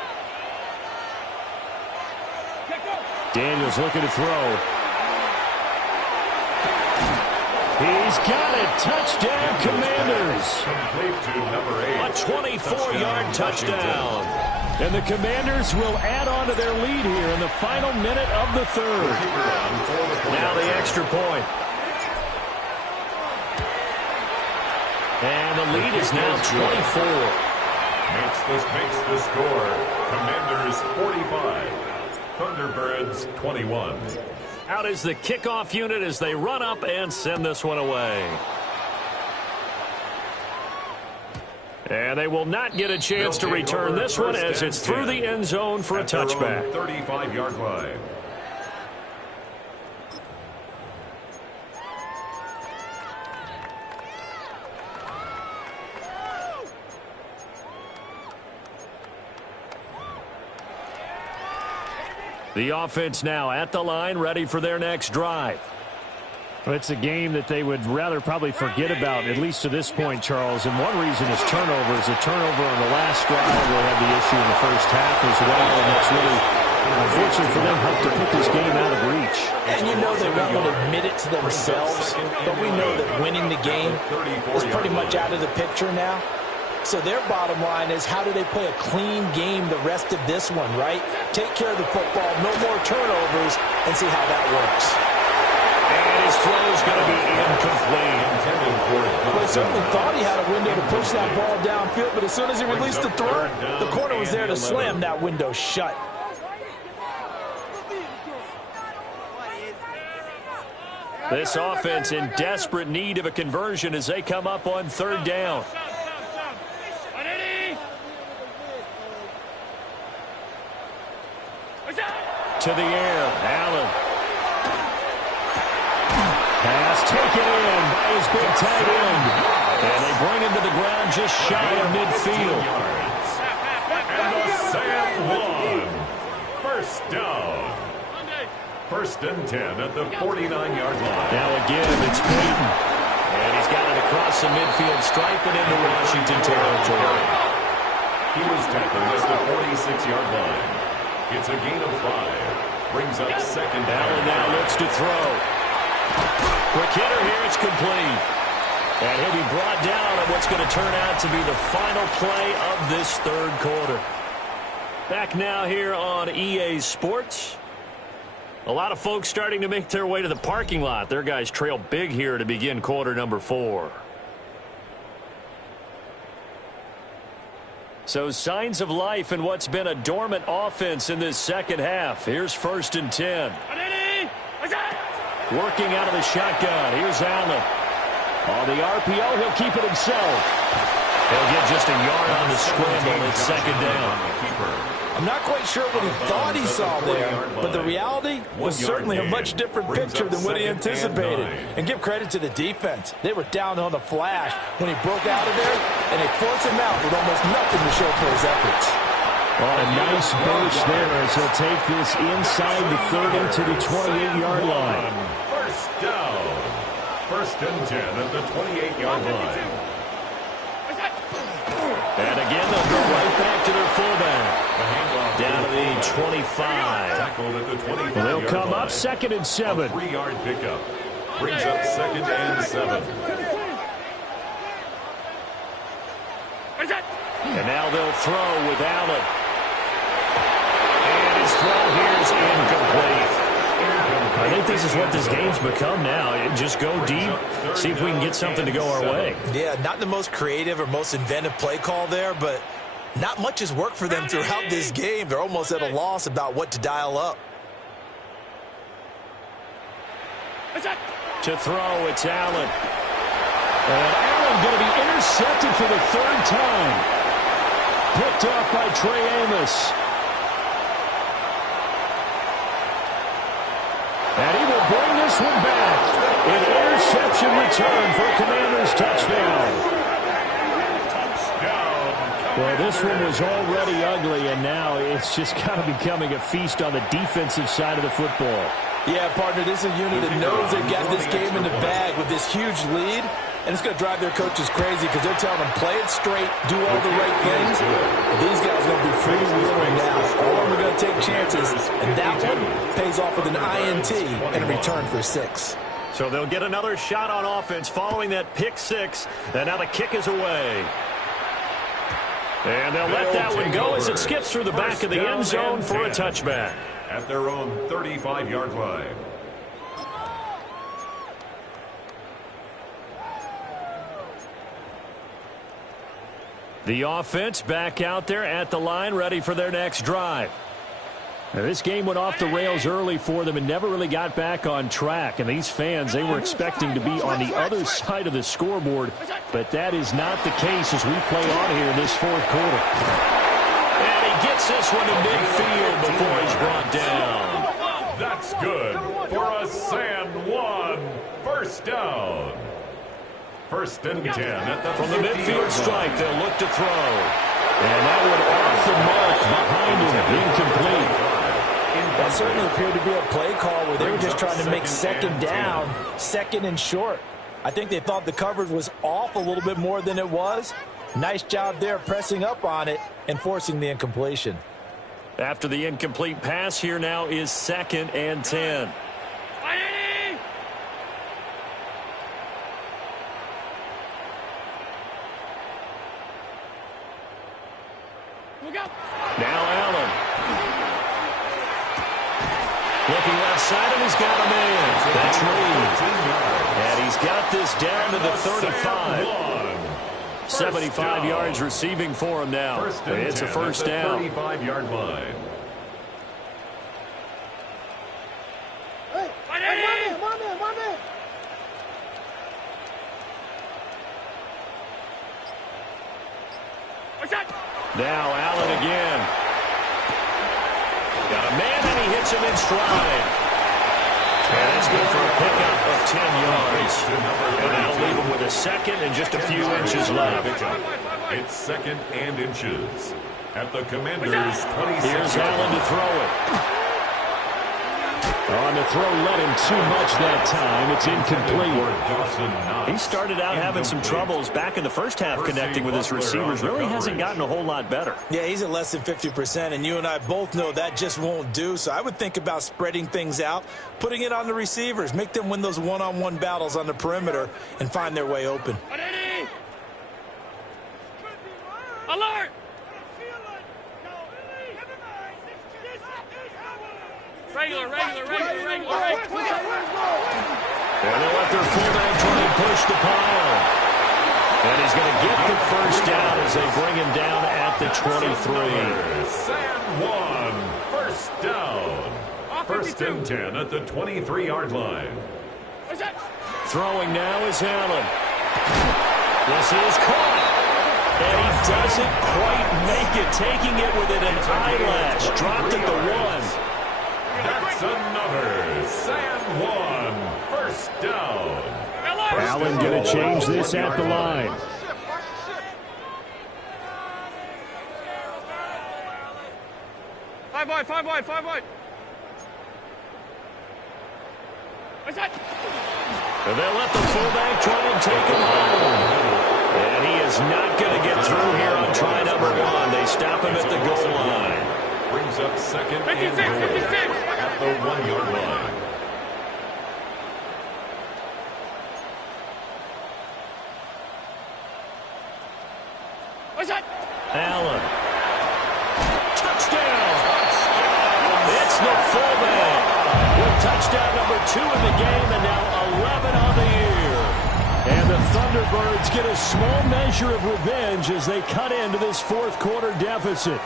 Daniels looking to throw. He's got it. Touchdown, Commanders. Complete to number 8. A 24-yard touchdown. And the Commanders will add on to their lead here in the final minute of the 3rd. Now the extra point. And the lead is now 24. Makes the score. Commanders 45. Thunderbirds 21. Out is the kickoff unit as they run up and send this one away. And they will not get a chance to return this one as it's through the end zone for a touchback. 35-yard line. The offense now at the line, ready for their next drive. It's a game that they would rather probably forget about, at least to this point, Charles. And one reason is turnovers. A turnover on the last drive will have the issue in the first half as well. And that's really, unfortunately for them, helped to put this game out of reach. And you know they won't admit it to themselves, but we know that winning the game is pretty much out of the picture now. So their bottom line is, how do they play a clean game the rest of this one, right? Take care of the football, no more turnovers, and see how that works. And his throw is going to be incomplete. Well, he certainly thought he had a window to push that ball downfield, but as soon as he released the throw, the corner was there to slam that window shut. This offense in desperate need of a conversion as they come up on 3rd down. To the air, Allen. Pass taken in by his big tight end. And they bring him to the ground just shy of midfield. And the Sam One. First down. First and 10 at the 49-yard line. Now again, it's Peyton. And he's got it across the midfield stripe and into Washington territory. He was tackled at the 46-yard line. It's a gain of 5. Brings up 2nd down. Allen now looks to throw. Quick hitter here, it's complete. And he'll be brought down on what's going to turn out to be the final play of this 3rd quarter. Back now here on EA Sports. A lot of folks starting to make their way to the parking lot. Their guys trail big here to begin quarter number 4. So signs of life in what's been a dormant offense in this second half. Here's 1st and 10. Working out of the shotgun. Here's Allen. On the RPO, he'll keep it himself. He'll get just a yard on the scramble. It's 2nd down. I'm not quite sure what he thought he saw there, but the reality was certainly a much different picture than what he anticipated. And give credit to the defense. They were down on the flash when he broke out of there, and they forced him out with almost nothing to show for his efforts. Oh, a nice burst there as he'll take this inside the 30 to the 28-yard line. First down. 1st and 10 at the 28-yard line. And again, they'll go right back to their fullback. Down to the 25. Tackled at the 25. They'll come up 2nd and 7. 3-yard pickup. Brings up 2nd and 7. And now they'll throw with Allen. And his throw here is incomplete. I think this is what this game's become now. Just go deep, see if we can get something to go our way. Yeah, not the most creative or most inventive play call there, but not much has worked for them throughout this game. They're almost at a loss about what to dial up. To throw, it's Allen. And Allen going to be intercepted for the 3rd time. Picked off by Trey Amos. And he will bring this one back. An interception return for a Commanders touchdown. Well, this one was already ugly, and now it's just kind of becoming a feast on the defensive side of the football. Yeah, partner, this is a unit that knows they got this game in the bag with this huge lead, and it's going to drive their coaches crazy because they're telling them, play it straight, do all the right things. And these guys are going to be freewheeling now. All of them are going to take chances, and that one pays off with an INT and a return for 6. So they'll get another shot on offense following that pick 6, and now the kick is away. And they'll let that one go as it skips through the back of the end zone for a touchback. At their own 35-yard line. The offense back out there at the line, ready for their next drive. Now, this game went off the rails early for them and never really got back on track. And these fans, they were expecting to be on the other side of the scoreboard, but that is not the case as we play on here in this 4th quarter. And he gets this one to midfield before he's brought down. That's good for a San Juan 1st down. 1st and 10 at the From the midfield stripe, they'll look to throw. And that one off the mark behind him, incomplete. That certainly appeared to be a play call where they were just trying to make 2nd down, 2nd and short. I think they thought the coverage was off a little bit more than it was. Nice job there pressing up on it and forcing the incompletion. After the incomplete pass, here now is 2nd and 10. Now Allen. Looking left side, and he's got a man. That's Reed. And he's got this down to the 35. 75 yards receiving for him now. It's a 1st down. 35-yard line. Now Allen again. Got a man, and he hits him in stride. And that's good for a pickup of 10 yards. And that'll leave him with a 2nd and just a few inches left. It's 2nd and inches at the Commanders' 26. Here's Allen to throw it. On the throw, let him too much that time. It's incomplete. He started out having some troubles back in the first half connecting with his receivers. Really hasn't gotten a whole lot better. Yeah, he's at less than 50%, and you and I both know that just won't do. So I would think about spreading things out, putting it on the receivers, make them win those one-on-one battles on the perimeter, and find their way open. Alert! Regular, regular, regular, regular, regular. And they let their fullback try and push the pile. And he's going to get the first down as they bring him down at the 23. Sam 1, first down. First and 10 at the 23-yard line. Throwing now is Allen. This is caught. And he doesn't quite make it, taking it with an eyelash. Dropped at the 1. That's another Sam 1, first down. Allen going to change this at the line. Five wide, five wide, five wide. What's that? And they let the fullback try and take him home. And he is not going to get through here on try number 1. They stop him at the goal line. Brings up second and goal at the 1-yard line. What's that? Allen. Touchdown! It's the fullback with touchdown number 2 in the game and now 11 on the year. And the Thunderbirds get a small measure of revenge as they cut into this fourth quarter deficit.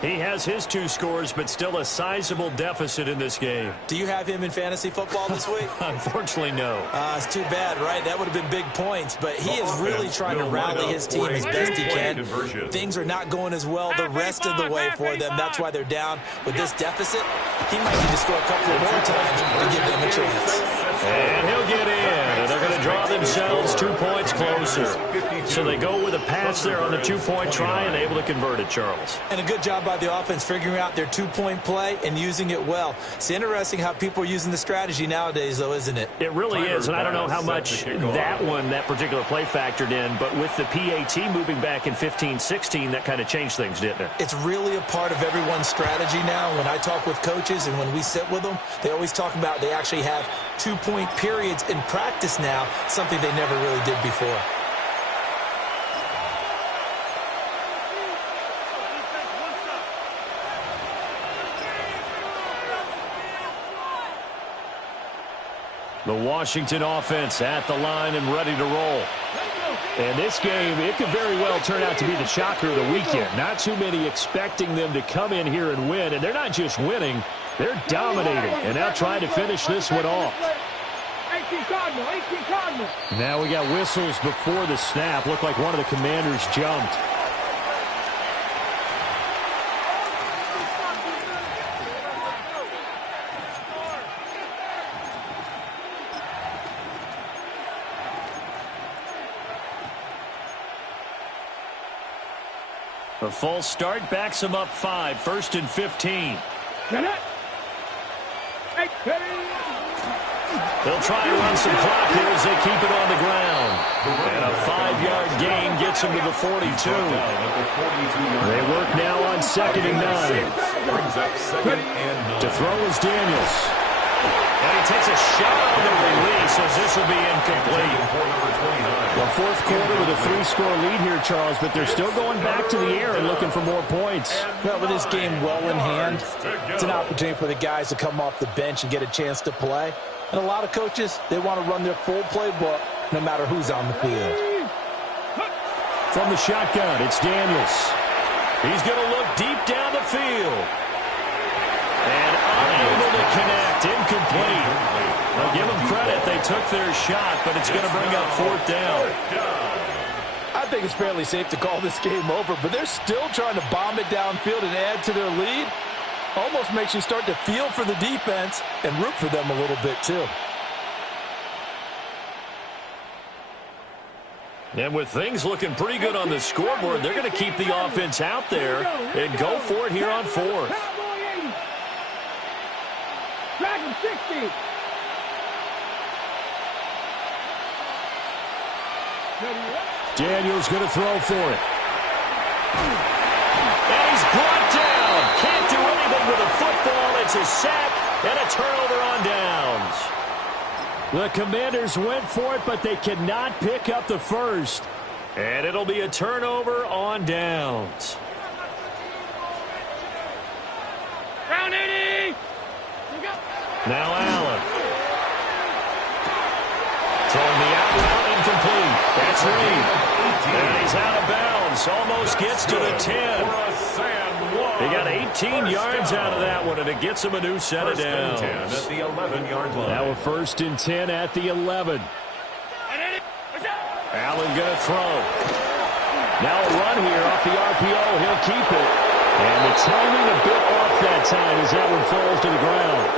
He has his 2 scores, but still a sizable deficit in this game. Do you have him in fantasy football this week? Unfortunately, no. It's too bad, right? That would have been big points, but he is really trying to rally his team as best he can. Things are not going as well the rest of the way for them. That's why they're down with this deficit. He might need to score a couple of more times to give them a chance. And he'll get in, and they're going to draw themselves 2 points closer. So they go with a pass there on the 2-point try and able to convert it, Charles. And a good job by the offense figuring out their 2-point play and using it well. It's interesting how people are using the strategy nowadays, though, isn't it? It really is, and I don't know how much that particular play factored in, but with the PAT moving back in 15-16, that kind of changed things, didn't it? It's really a part of everyone's strategy now. When I talk with coaches and when we sit with them, they always talk about they actually have 2-point periods in practice now, something they never really did before. The Washington offense at the line and ready to roll. And this game, it could very well turn out to be the shocker of the weekend. Not too many expecting them to come in here and win. And they're not just winning, they're dominating. And now trying to finish this one off. Now we got whistles before the snap. Looked like one of the Commanders jumped. A false start backs him up 5, 1st and 15. They'll try to run some clock here as they keep it on the ground. And a 5-yard gain gets him to the 42. They work now on 2nd and 9. To throw is Daniels. And he takes a shot on the release as this will be incomplete. The fourth quarter with a 3-score lead here, Charles, but they're still going back to the air and looking for more points. Well, with this game well in hand, it's an opportunity for the guys to come off the bench and get a chance to play. And a lot of coaches, they want to run their full playbook no matter who's on the field. From the shotgun, it's Daniels. He's going to look deep down the field. And unable to connect, incomplete. I'll give them credit, they took their shot, but it's going to bring up 4th down. I think it's fairly safe to call this game over, but they're still trying to bomb it downfield and add to their lead. Almost makes you start to feel for the defense and root for them a little bit too. And with things looking pretty good on the scoreboard, they're going to keep the offense out there and go for it here on 4th. Dragon 60. Daniels going to throw for it. And he's brought down. Can't do anything with a football. It's a sack and a turnover on downs. The Commanders went for it, but they cannot pick up the first. And it'll be a turnover on downs. Round 80. Now Allen. Throwing the out route, incomplete. That's Reed. And he's out of bounds. Almost gets to the 10. He got 18 yards out of that one, and it gets him a new set of downs. At the 11-yard line. Now a 1st and 10 at the 11. Allen going to throw. Now a run here off the RPO. He'll keep it. And the timing a bit off that time as that one falls to the ground.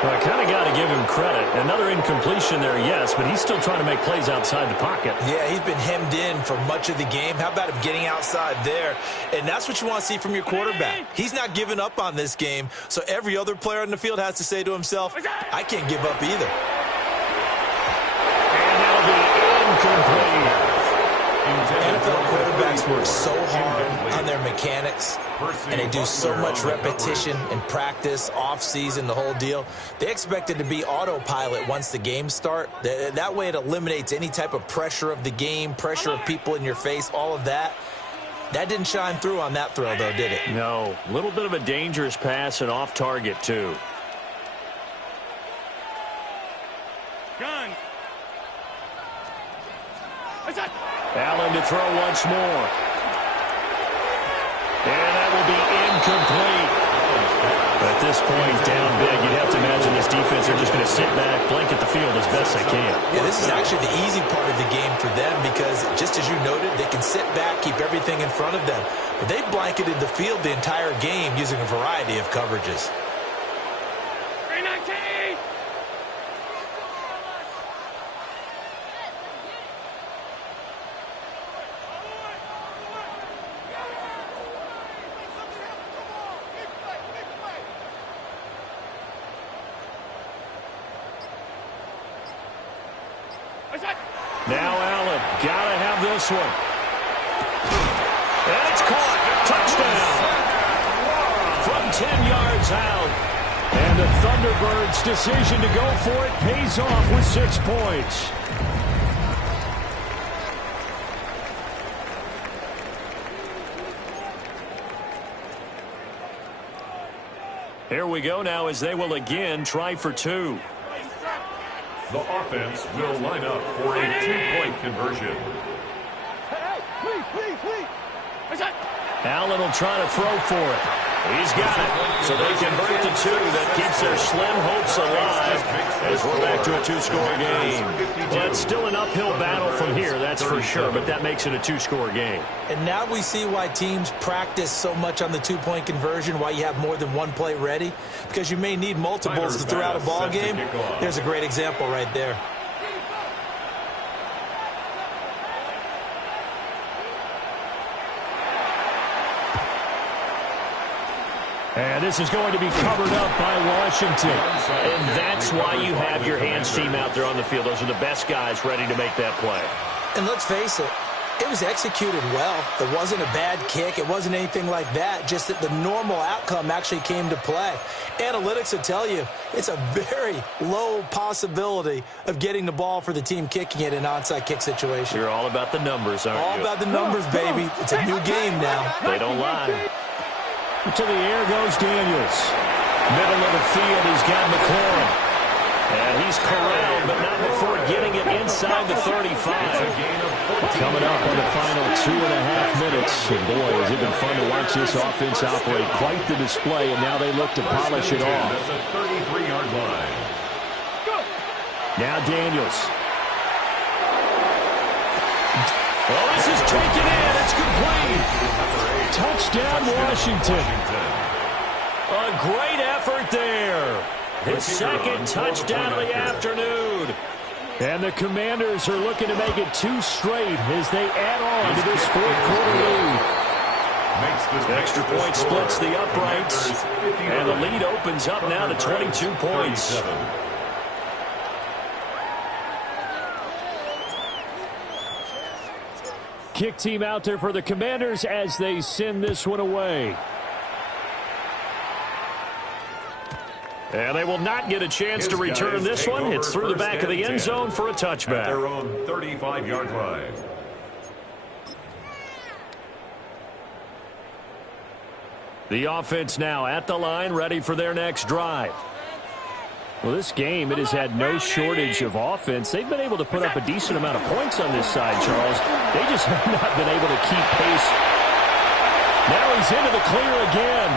Well, I kind of got to give him credit. Another incompletion there, yes, but he's still trying to make plays outside the pocket. Yeah, he's been hemmed in for much of the game. How about him getting outside there? And that's what you want to see from your quarterback. He's not giving up on this game, so every other player on the field has to say to himself, I can't give up either. And that'll be incomplete. NFL quarterbacks work so hard on their mechanics, and they do so much repetition and practice, off-season, the whole deal. They expect it to be autopilot once the games start. That way it eliminates any type of pressure of the game, pressure of people in your face, all of that. That didn't shine through on that throw, though, did it? No. A little bit of a dangerous pass and off target, too. Gun. Allen to throw once more. And that will be incomplete. At this point, down big, you'd have to imagine this defense are just going to sit back, blanket the field as best they can. Yeah, this is actually the easy part of the game for them because, just as you noted, they can sit back, keep everything in front of them. But they blanketed the field the entire game using a variety of coverages. 319! Now Allen, gotta have this one. And it's caught. Touchdown. From 10 yards out. And the Thunderbirds' decision to go for it pays off with 6 points. Here we go now as they will again try for 2. The offense will line up for a 2-point conversion. Allen will try to throw for it. He's got it. So they convert to 2. That keeps their slim hopes alive as we're back to a 2-score game. Well, it's still an uphill battle from here, that's for sure, but that makes it a 2-score game. And now we see why teams practice so much on the 2-point conversion, why you have more than one play ready, because you may need multiples to throw out a ball game. There's a great example right there. And this is going to be covered up by Washington. And that's why you have your hands team out there on the field. Those are the best guys ready to make that play. And let's face it, it was executed well. It wasn't a bad kick. It wasn't anything like that. Just that the normal outcome actually came to play. Analytics will tell you it's a very low possibility of getting the ball for the team kicking it in an onside kick situation. You're all about the numbers, aren't you? All about the numbers, baby. It's a new game now. They don't lie. To the air goes Daniels. Middle of the field, he's got McLaurin. And he's corralled, but not before getting it inside the 35. Coming up on the final 2.5 minutes. And boy, has it been fun to watch this offense operate. Quite the display, and now they look to polish it off. At the 33-yard line. Now Daniels. Oh, this is taken in. It's complete. Touchdown, Washington. A great effort there. His second touchdown of the afternoon. And the Commanders are looking to make it 2 straight as they add on to this fourth quarter lead. Extra point splits the uprights. And the lead opens up now to 22 points. Kick team out there for the Commanders as they send this one away. And they will not get a chance to return this one. It's through the back of the end zone for a touchback. At their own 35-yard line. The offense now at the line, ready for their next drive. Well, this game, it has had no shortage of offense. They've been able to put up a decent amount of points on this side, Charles. They just have not been able to keep pace. Now he's into the clear again.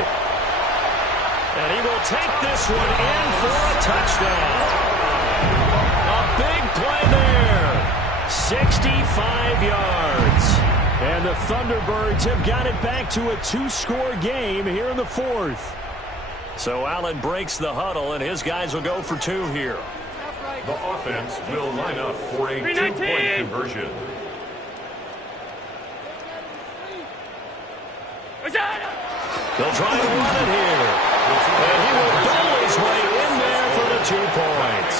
And he will take this one in for a touchdown. A big play there. 65 yards. And the Thunderbirds have got it back to a 2-score game here in the 4th. So Allen breaks the huddle, and his guys will go for 2 here. The offense will line up for a 2-point conversion. They'll try to run it here. And he will dole his way in there for the 2 points.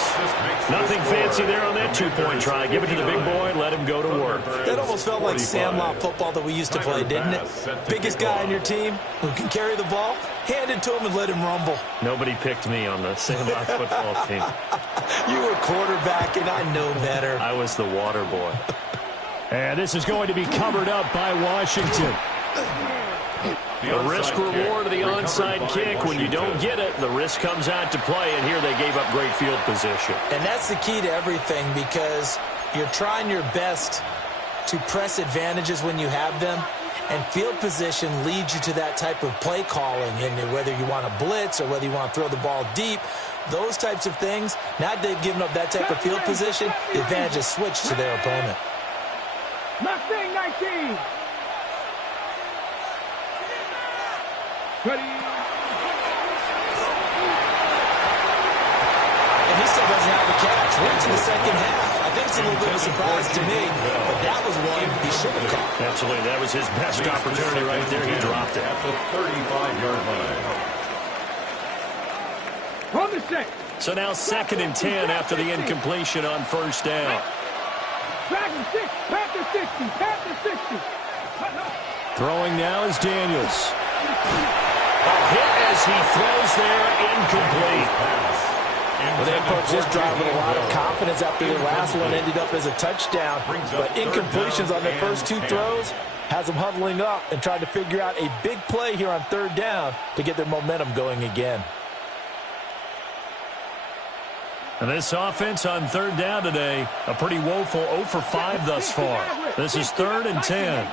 Nothing fancy there on that 2-point try. Give it to the big boy and let him go to work. That almost felt like Sandlot football that we used to play, didn't it? Biggest guy on your team who can carry the ball, hand it to him and let him rumble. Nobody picked me on the Sandlot football team. You were quarterback, and I know better. I was the water boy. And this is going to be covered up by Washington. The risk-reward of the onside kick. When you don't get it, the risk comes out to play, and here they gave up great field position. And that's the key to everything, because you're trying your best to press advantages when you have them, and field position leads you to that type of play calling, and whether you want to blitz or whether you want to throw the ball deep, those types of things. Now they've given up that type of field position, the advantage is switched to their opponent. Mustang 19. Ready. And he still doesn't have a catch. We're into the second half. I think it's a little bit of a surprise to me, but that was one he should have caught. Absolutely. That was his best opportunity right there. He dropped it. At the 35-yard line. On the set. So now 2nd and 10 after the incompletion on 1st down. Dragon 6, Panther 60, Panther 60. Throwing now is Daniels. A hit as he throws there, incomplete. Well, they approached this drive with a lot of confidence after their last one ended up as a touchdown. But incompletions on their first 2 throws has them huddling up and trying to figure out a big play here on 3rd down to get their momentum going again. And this offense on 3rd down today, a pretty woeful 0 for 5 thus far. This is 3rd and 10.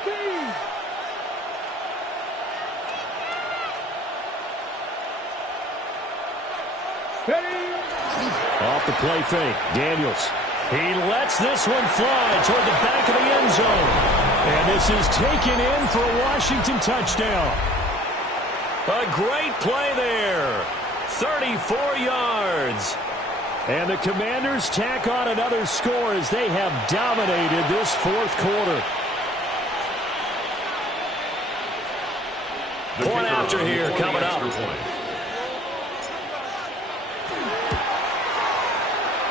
Off the play fake, Daniels. He lets this one fly toward the back of the end zone. And this is taken in for a Washington touchdown. A great play there. 34 yards. And the Commanders tack on another score as they have dominated this 4th quarter. Point after here coming up.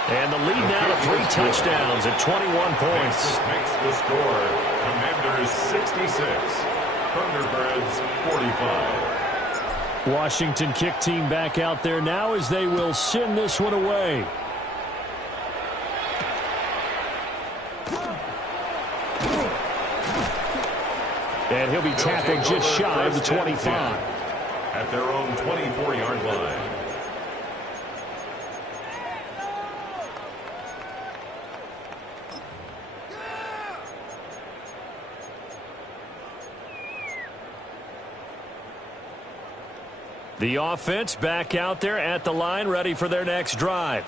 And the lead now to 3 touchdowns at 21 points. Makes the score. Commanders 66. Thunderbirds 45. Washington kick team back out there now as they will send this one away. And he'll be tackled just shy of the 25. At their own 24-yard line. The offense back out there at the line, ready for their next drive.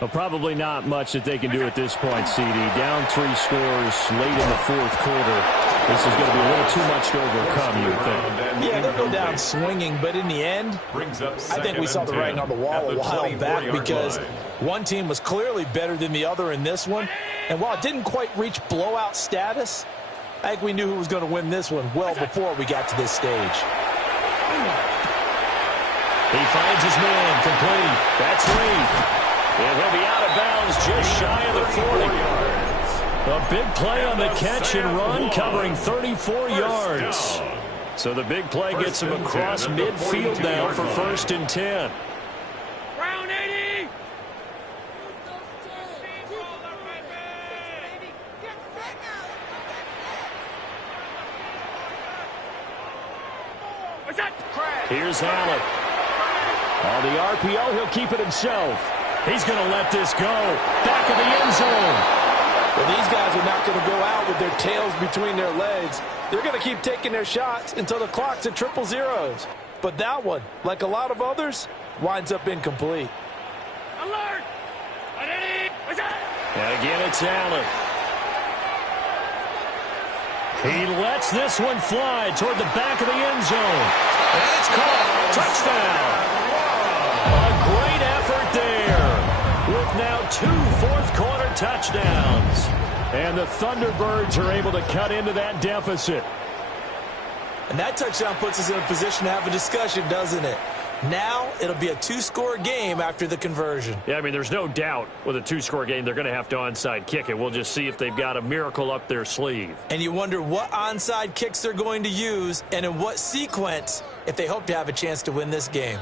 Well, probably not much that they can do at this point, CD. Down 3 scores late in the 4th quarter. This is going to be a little too much to overcome, you would think. Yeah, they'll go down swinging, but in the end, I think we saw the writing on the wall a while back because one team was clearly better than the other in this one. And while it didn't quite reach blowout status, I think we knew who was going to win this one well before we got to this stage. He finds his man, complete. That's Lee. And he'll be out of bounds just shy of the 40. A big play on the catch and run, covering 34 yards. So the big play gets him across midfield now for 1st and 10. Round 80. Here's Allen. On the RPO, he'll keep it himself. He's going to let this go. Back of the end zone. Well, these guys are not going to go out with their tails between their legs. They're going to keep taking their shots until the clock's at 000. But that one, like a lot of others, winds up incomplete. Alert! And again, it's Allen. He lets this one fly toward the back of the end zone. And it's caught. Touchdown. A great effort there with now 2 fourth-quarter touchdowns. And the Thunderbirds are able to cut into that deficit. And that touchdown puts us in a position to have a discussion, doesn't it? Now it'll be a 2-score game after the conversion. Yeah, I mean, there's no doubt with a 2-score game they're going to have to onside kick it. We'll just see if they've got a miracle up their sleeve. And you wonder what onside kicks they're going to use and in what sequence if they hope to have a chance to win this game.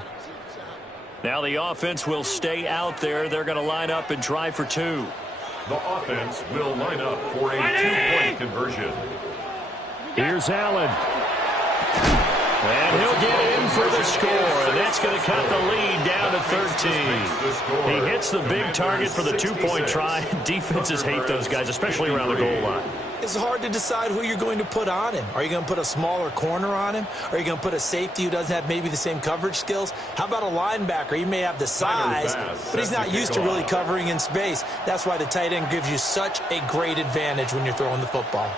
Now the offense will stay out there. They're going to line up and try for 2. The offense will line up for a 2-point conversion. Here's Allen. And he'll get in for the score. And that's going to cut the lead down to 13. He hits the big target for the 2-point try. Defenses hate those guys, especially around the goal line. It's hard to decide who you're going to put on him. Are you going to put a smaller corner on him? Are you going to put a safety who doesn't have maybe the same coverage skills? How about a linebacker? He may have the size, but he's not used to really covering in space. That's why the tight end gives you such a great advantage when you're throwing the football.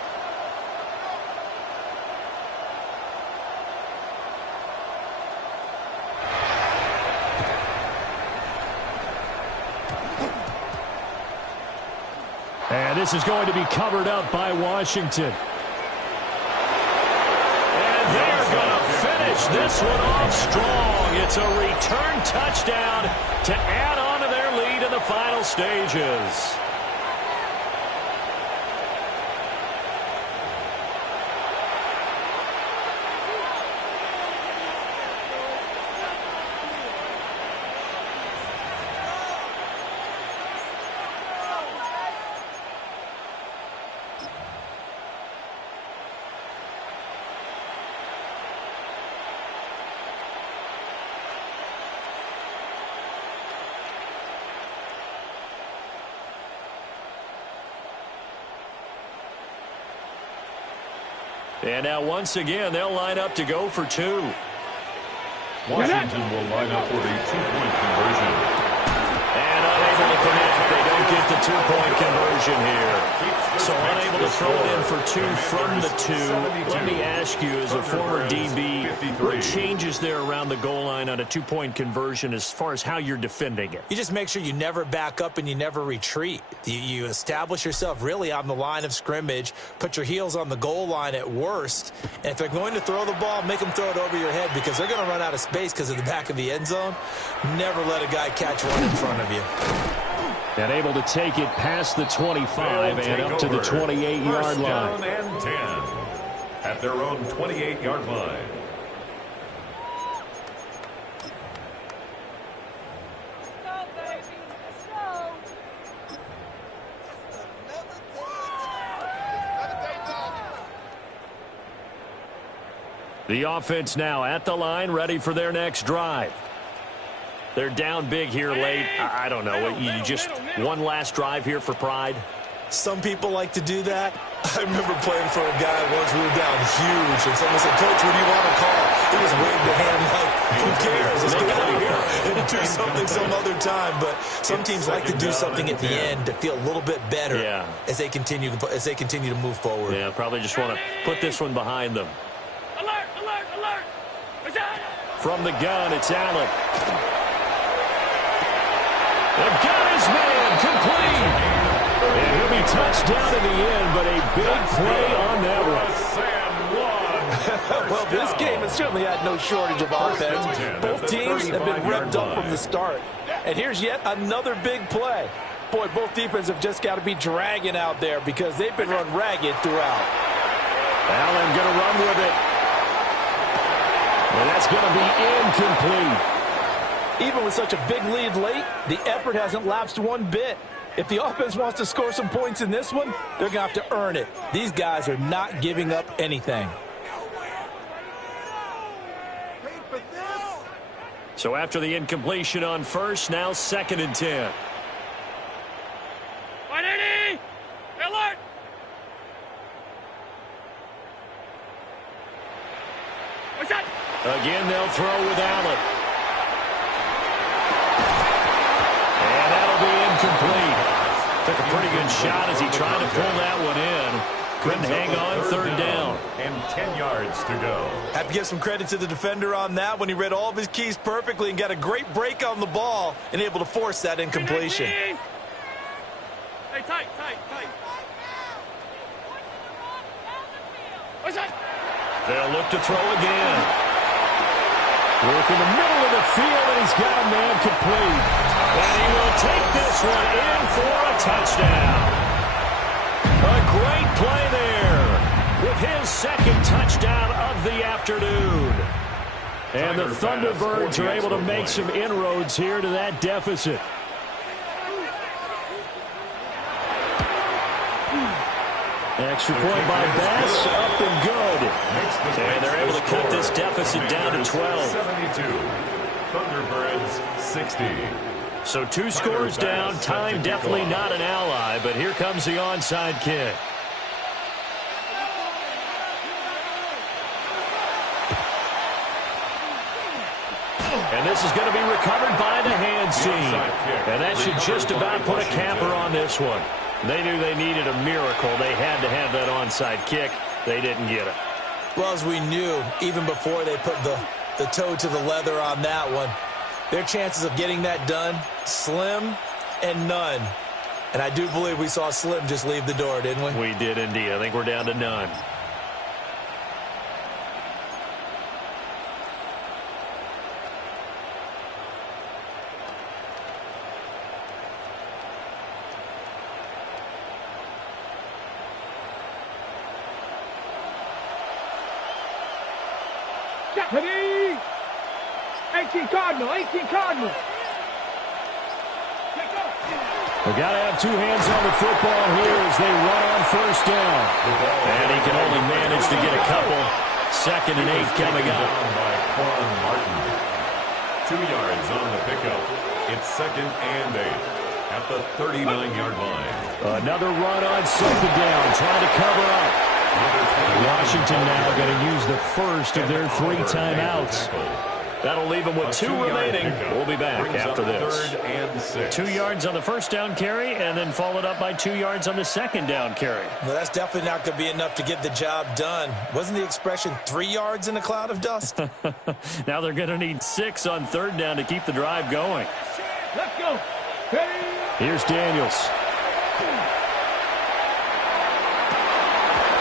And this is going to be covered up by Washington. And they're going to finish this one off strong. It's a return touchdown to add on to their lead in the final stages. And now once again, they'll line up to go for 2. Washington will line up for a 2-point conversion. And unable to connect. They don't get the 2-point conversion here. So unable to throw it in for 2 from the 2. Let me ask you, as a former DB, what changes there around the goal line on a 2-point conversion as far as how you're defending it? You just make sure you never back up and you never retreat. You establish yourself really on the line of scrimmage, put your heels on the goal line at worst, and if they're going to throw the ball, make them throw it over your head because they're going to run out of space because of the back of the end zone. Never let a guy catch one in front of you. And able to take it past the 25 and up to the 28-yard line. 1st down and 10 at their own 28-yard line. The offense now at the line, ready for their next drive. They're down big here late. I don't know. You just one last drive here for pride? Some people like to do that. I remember playing for a guy once. We were down huge, and someone said, "Coach, what do you want to call?" He just waved a hand like, "Who cares? Let's get out of here and do something some other time." But some teams like to do something at the end to feel a little bit better as they continue to move forward. Yeah, probably just want to put this one behind them. Alert, alert, alert. From the gun, it's Allen. The gun is man, complete. And he'll be touched down in the end, but a big play on that one. Well, this game has certainly had no shortage of offense. Both teams have been revved up from the start. And here's yet another big play. Boy, both defenses have just got to be dragging out there because they've been run ragged throughout. Allen going to run with it. And that's going to be incomplete. Even with such a big lead late, the effort hasn't lapsed one bit. If the offense wants to score some points in this one, they're going to have to earn it. These guys are not giving up anything. So after the incompletion on first, now 2nd and 10. 180! Alert! What's that? Again, they'll throw with Allen. And that'll be incomplete. Took a pretty good shot as he tried to pull that one in. Couldn't hang on, 3rd down. And 10 yards to go. Have to give some credit to the defender on that when he read all of his keys perfectly and got a great break on the ball and able to force that incompletion. Hey, tight. What's that? They'll look to throw again. Work in the middle of the field, and he's got a man complete. And he will take this one in for a touchdown. A great play there with his 2nd touchdown of the afternoon. And the Thunderbirds are able to make some inroads here to that deficit. Extra point by Bass, up and good. And they're able to cut this deficit down to 12. 72. Thunderbirds 60. So 2 scores down. Time definitely not an ally, but here comes the onside kick. And this is going to be recovered by the hands team. And that should just about put a capper on this one. They knew they needed a miracle. They had to have that onside kick. They didn't get it. Well, as we knew, even before they put the toe to the leather on that one, their chances of getting that done, slim and none. And I do believe we saw Slim just leave the door, didn't we? We did indeed. I think we're down to none. Ready? 18 Cardinal. We've got to have 2 hands on the football here as they run on 1st down. And he can only manage to get a couple. 2nd and 8 coming up. 2 yards on the pickup. It's 2nd and 8 at the 39-yard line. Another run on 2nd down, trying to cover up. Washington now going to use the first of their 3 timeouts. That'll leave them with 2 remaining. We'll be back after this. 2 yards on the 1st down carry, and then followed up by 2 yards on the 2nd down carry. Well, that's definitely not going to be enough to get the job done. Wasn't the expression 3 yards in a cloud of dust? Now they're going to need 6 on 3rd down to keep the drive going. Let's go. Ready? Here's Daniels.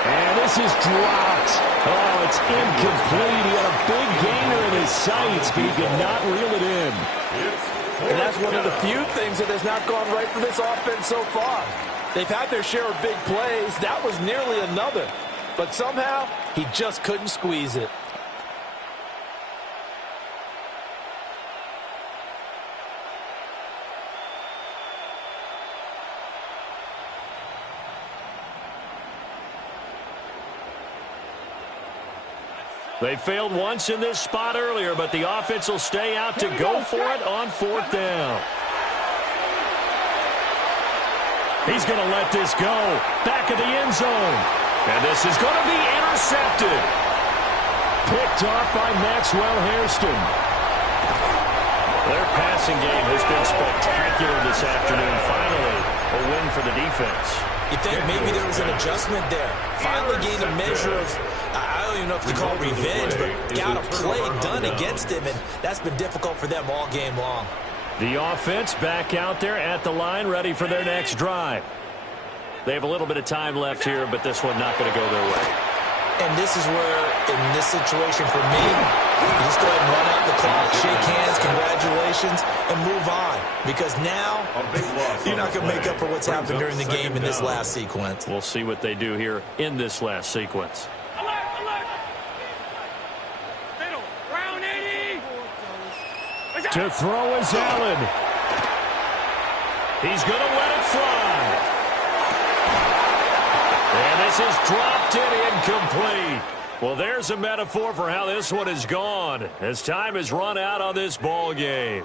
And this is dropped. Oh, it's incomplete. He had a big gainer in his sights, but he could not reel it in. And that's one of the few things that has not gone right for this offense so far. They've had their share of big plays. That was nearly another. But somehow, he just couldn't squeeze it. They failed once in this spot earlier, but the offense will stay out to go for it on 4th down. He's going to let this go. Back of the end zone. And this is going to be intercepted. Picked off by Maxwell Hairston. Their passing game has been spectacular this afternoon. Finally, a win for the defense. You think maybe there was an adjustment there. Finally gained a measure of, I don't even know if to call it revenge, but got a play done against him, and that's been difficult for them all game long. The offense back out there at the line, ready for their next drive. They have a little bit of time left here, but this one not going to go their way. And this is where, in this situation for me, you just go ahead and run out the clock, shake hands, congratulations, and move on. Because now, you're not going to make up for what's happened during the game in this last sequence. We'll see what they do here in this last sequence. Alert, alert. Middle. Round 80. To throw is Allen. He's going to let it fly. And this is dropped in incomplete. Well, there's a metaphor for how this one has gone as time has run out on this ball game.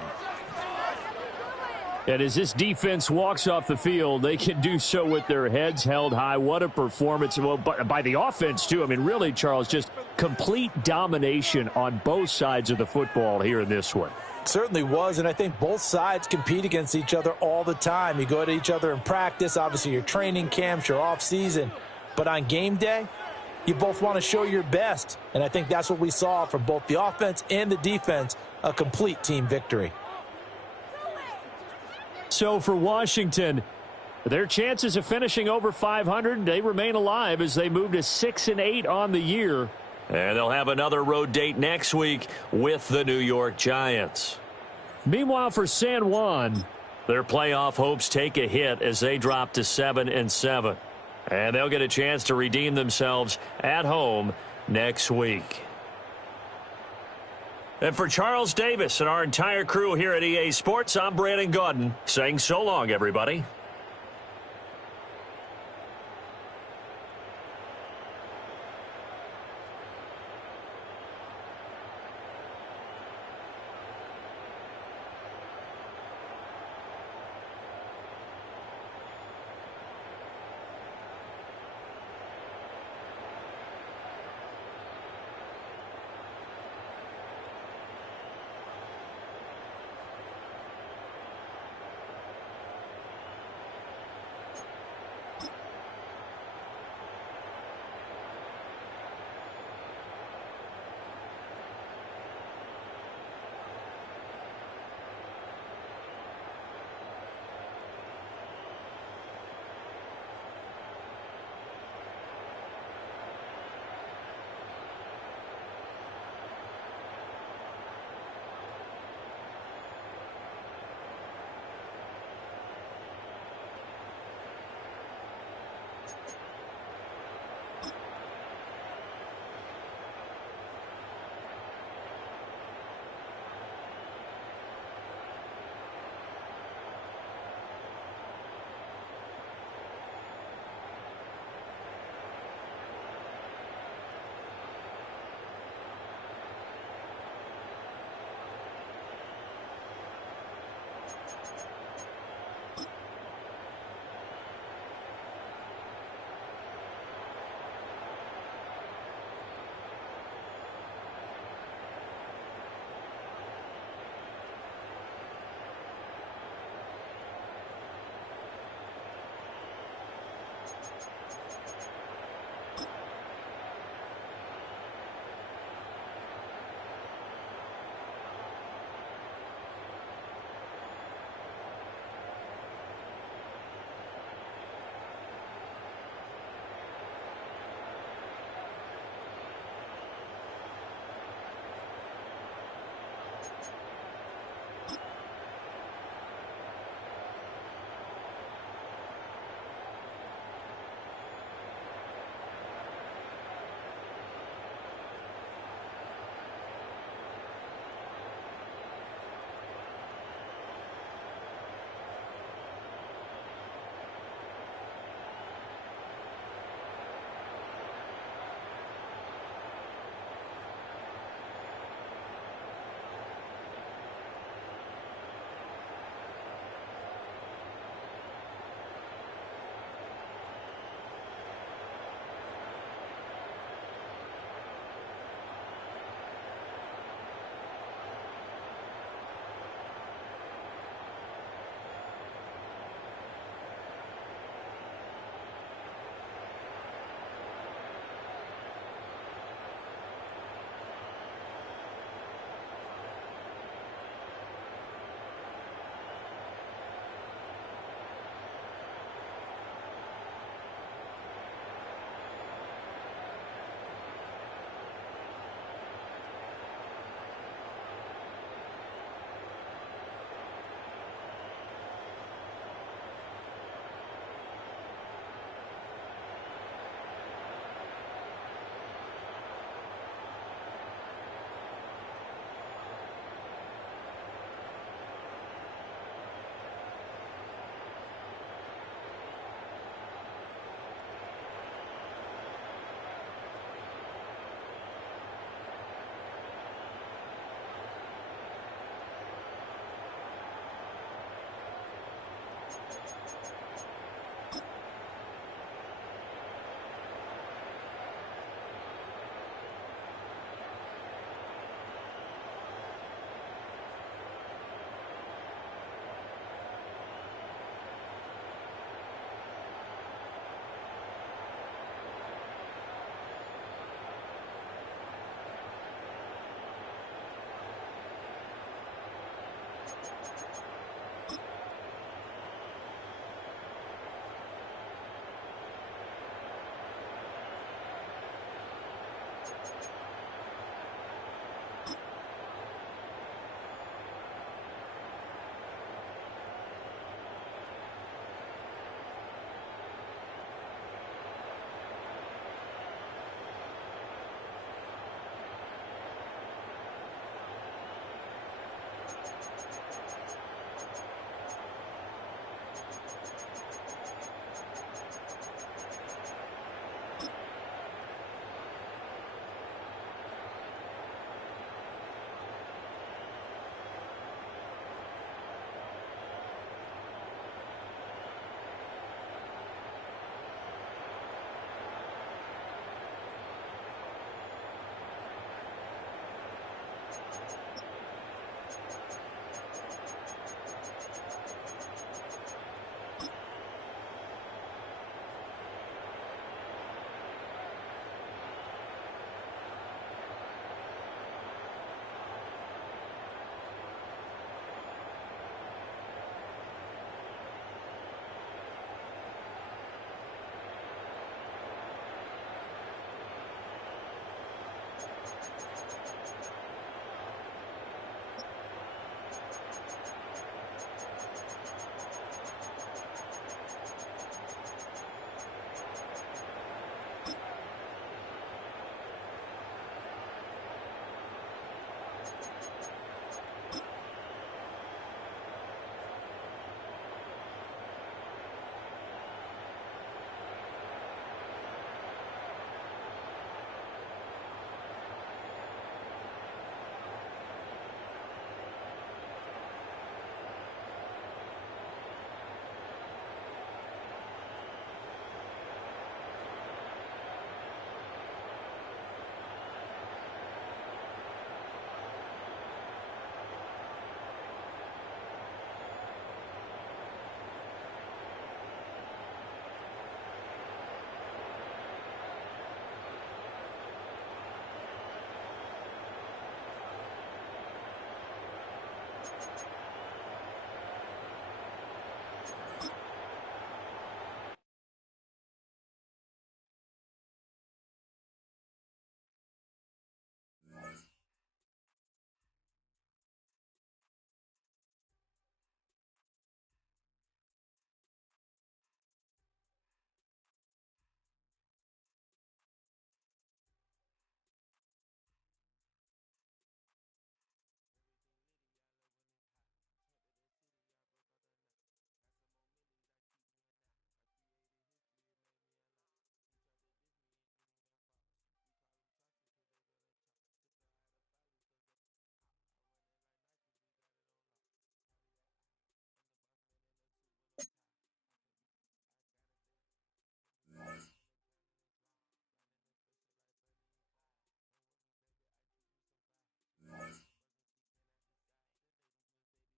And as this defense walks off the field, they can do so with their heads held high. What a performance. Well, by the offense, too. I mean, really, Charles, just complete domination on both sides of the football here in this one. Certainly was, and I think both sides compete against each other all the time. You go to each other in practice, obviously your training camps, your off-season. But on game day, you both want to show your best. And I think that's what we saw from both the offense and the defense, a complete team victory. So for Washington, their chances of finishing over 500, they remain alive as they move to 6-8 on the year. And they'll have another road date next week with the New York Giants. Meanwhile, for San Juan, their playoff hopes take a hit as they drop to 7-7. And they'll get a chance to redeem themselves at home next week. And for Charles Davis and our entire crew here at EA Sports, I'm Brandon Gaudin saying so long, everybody.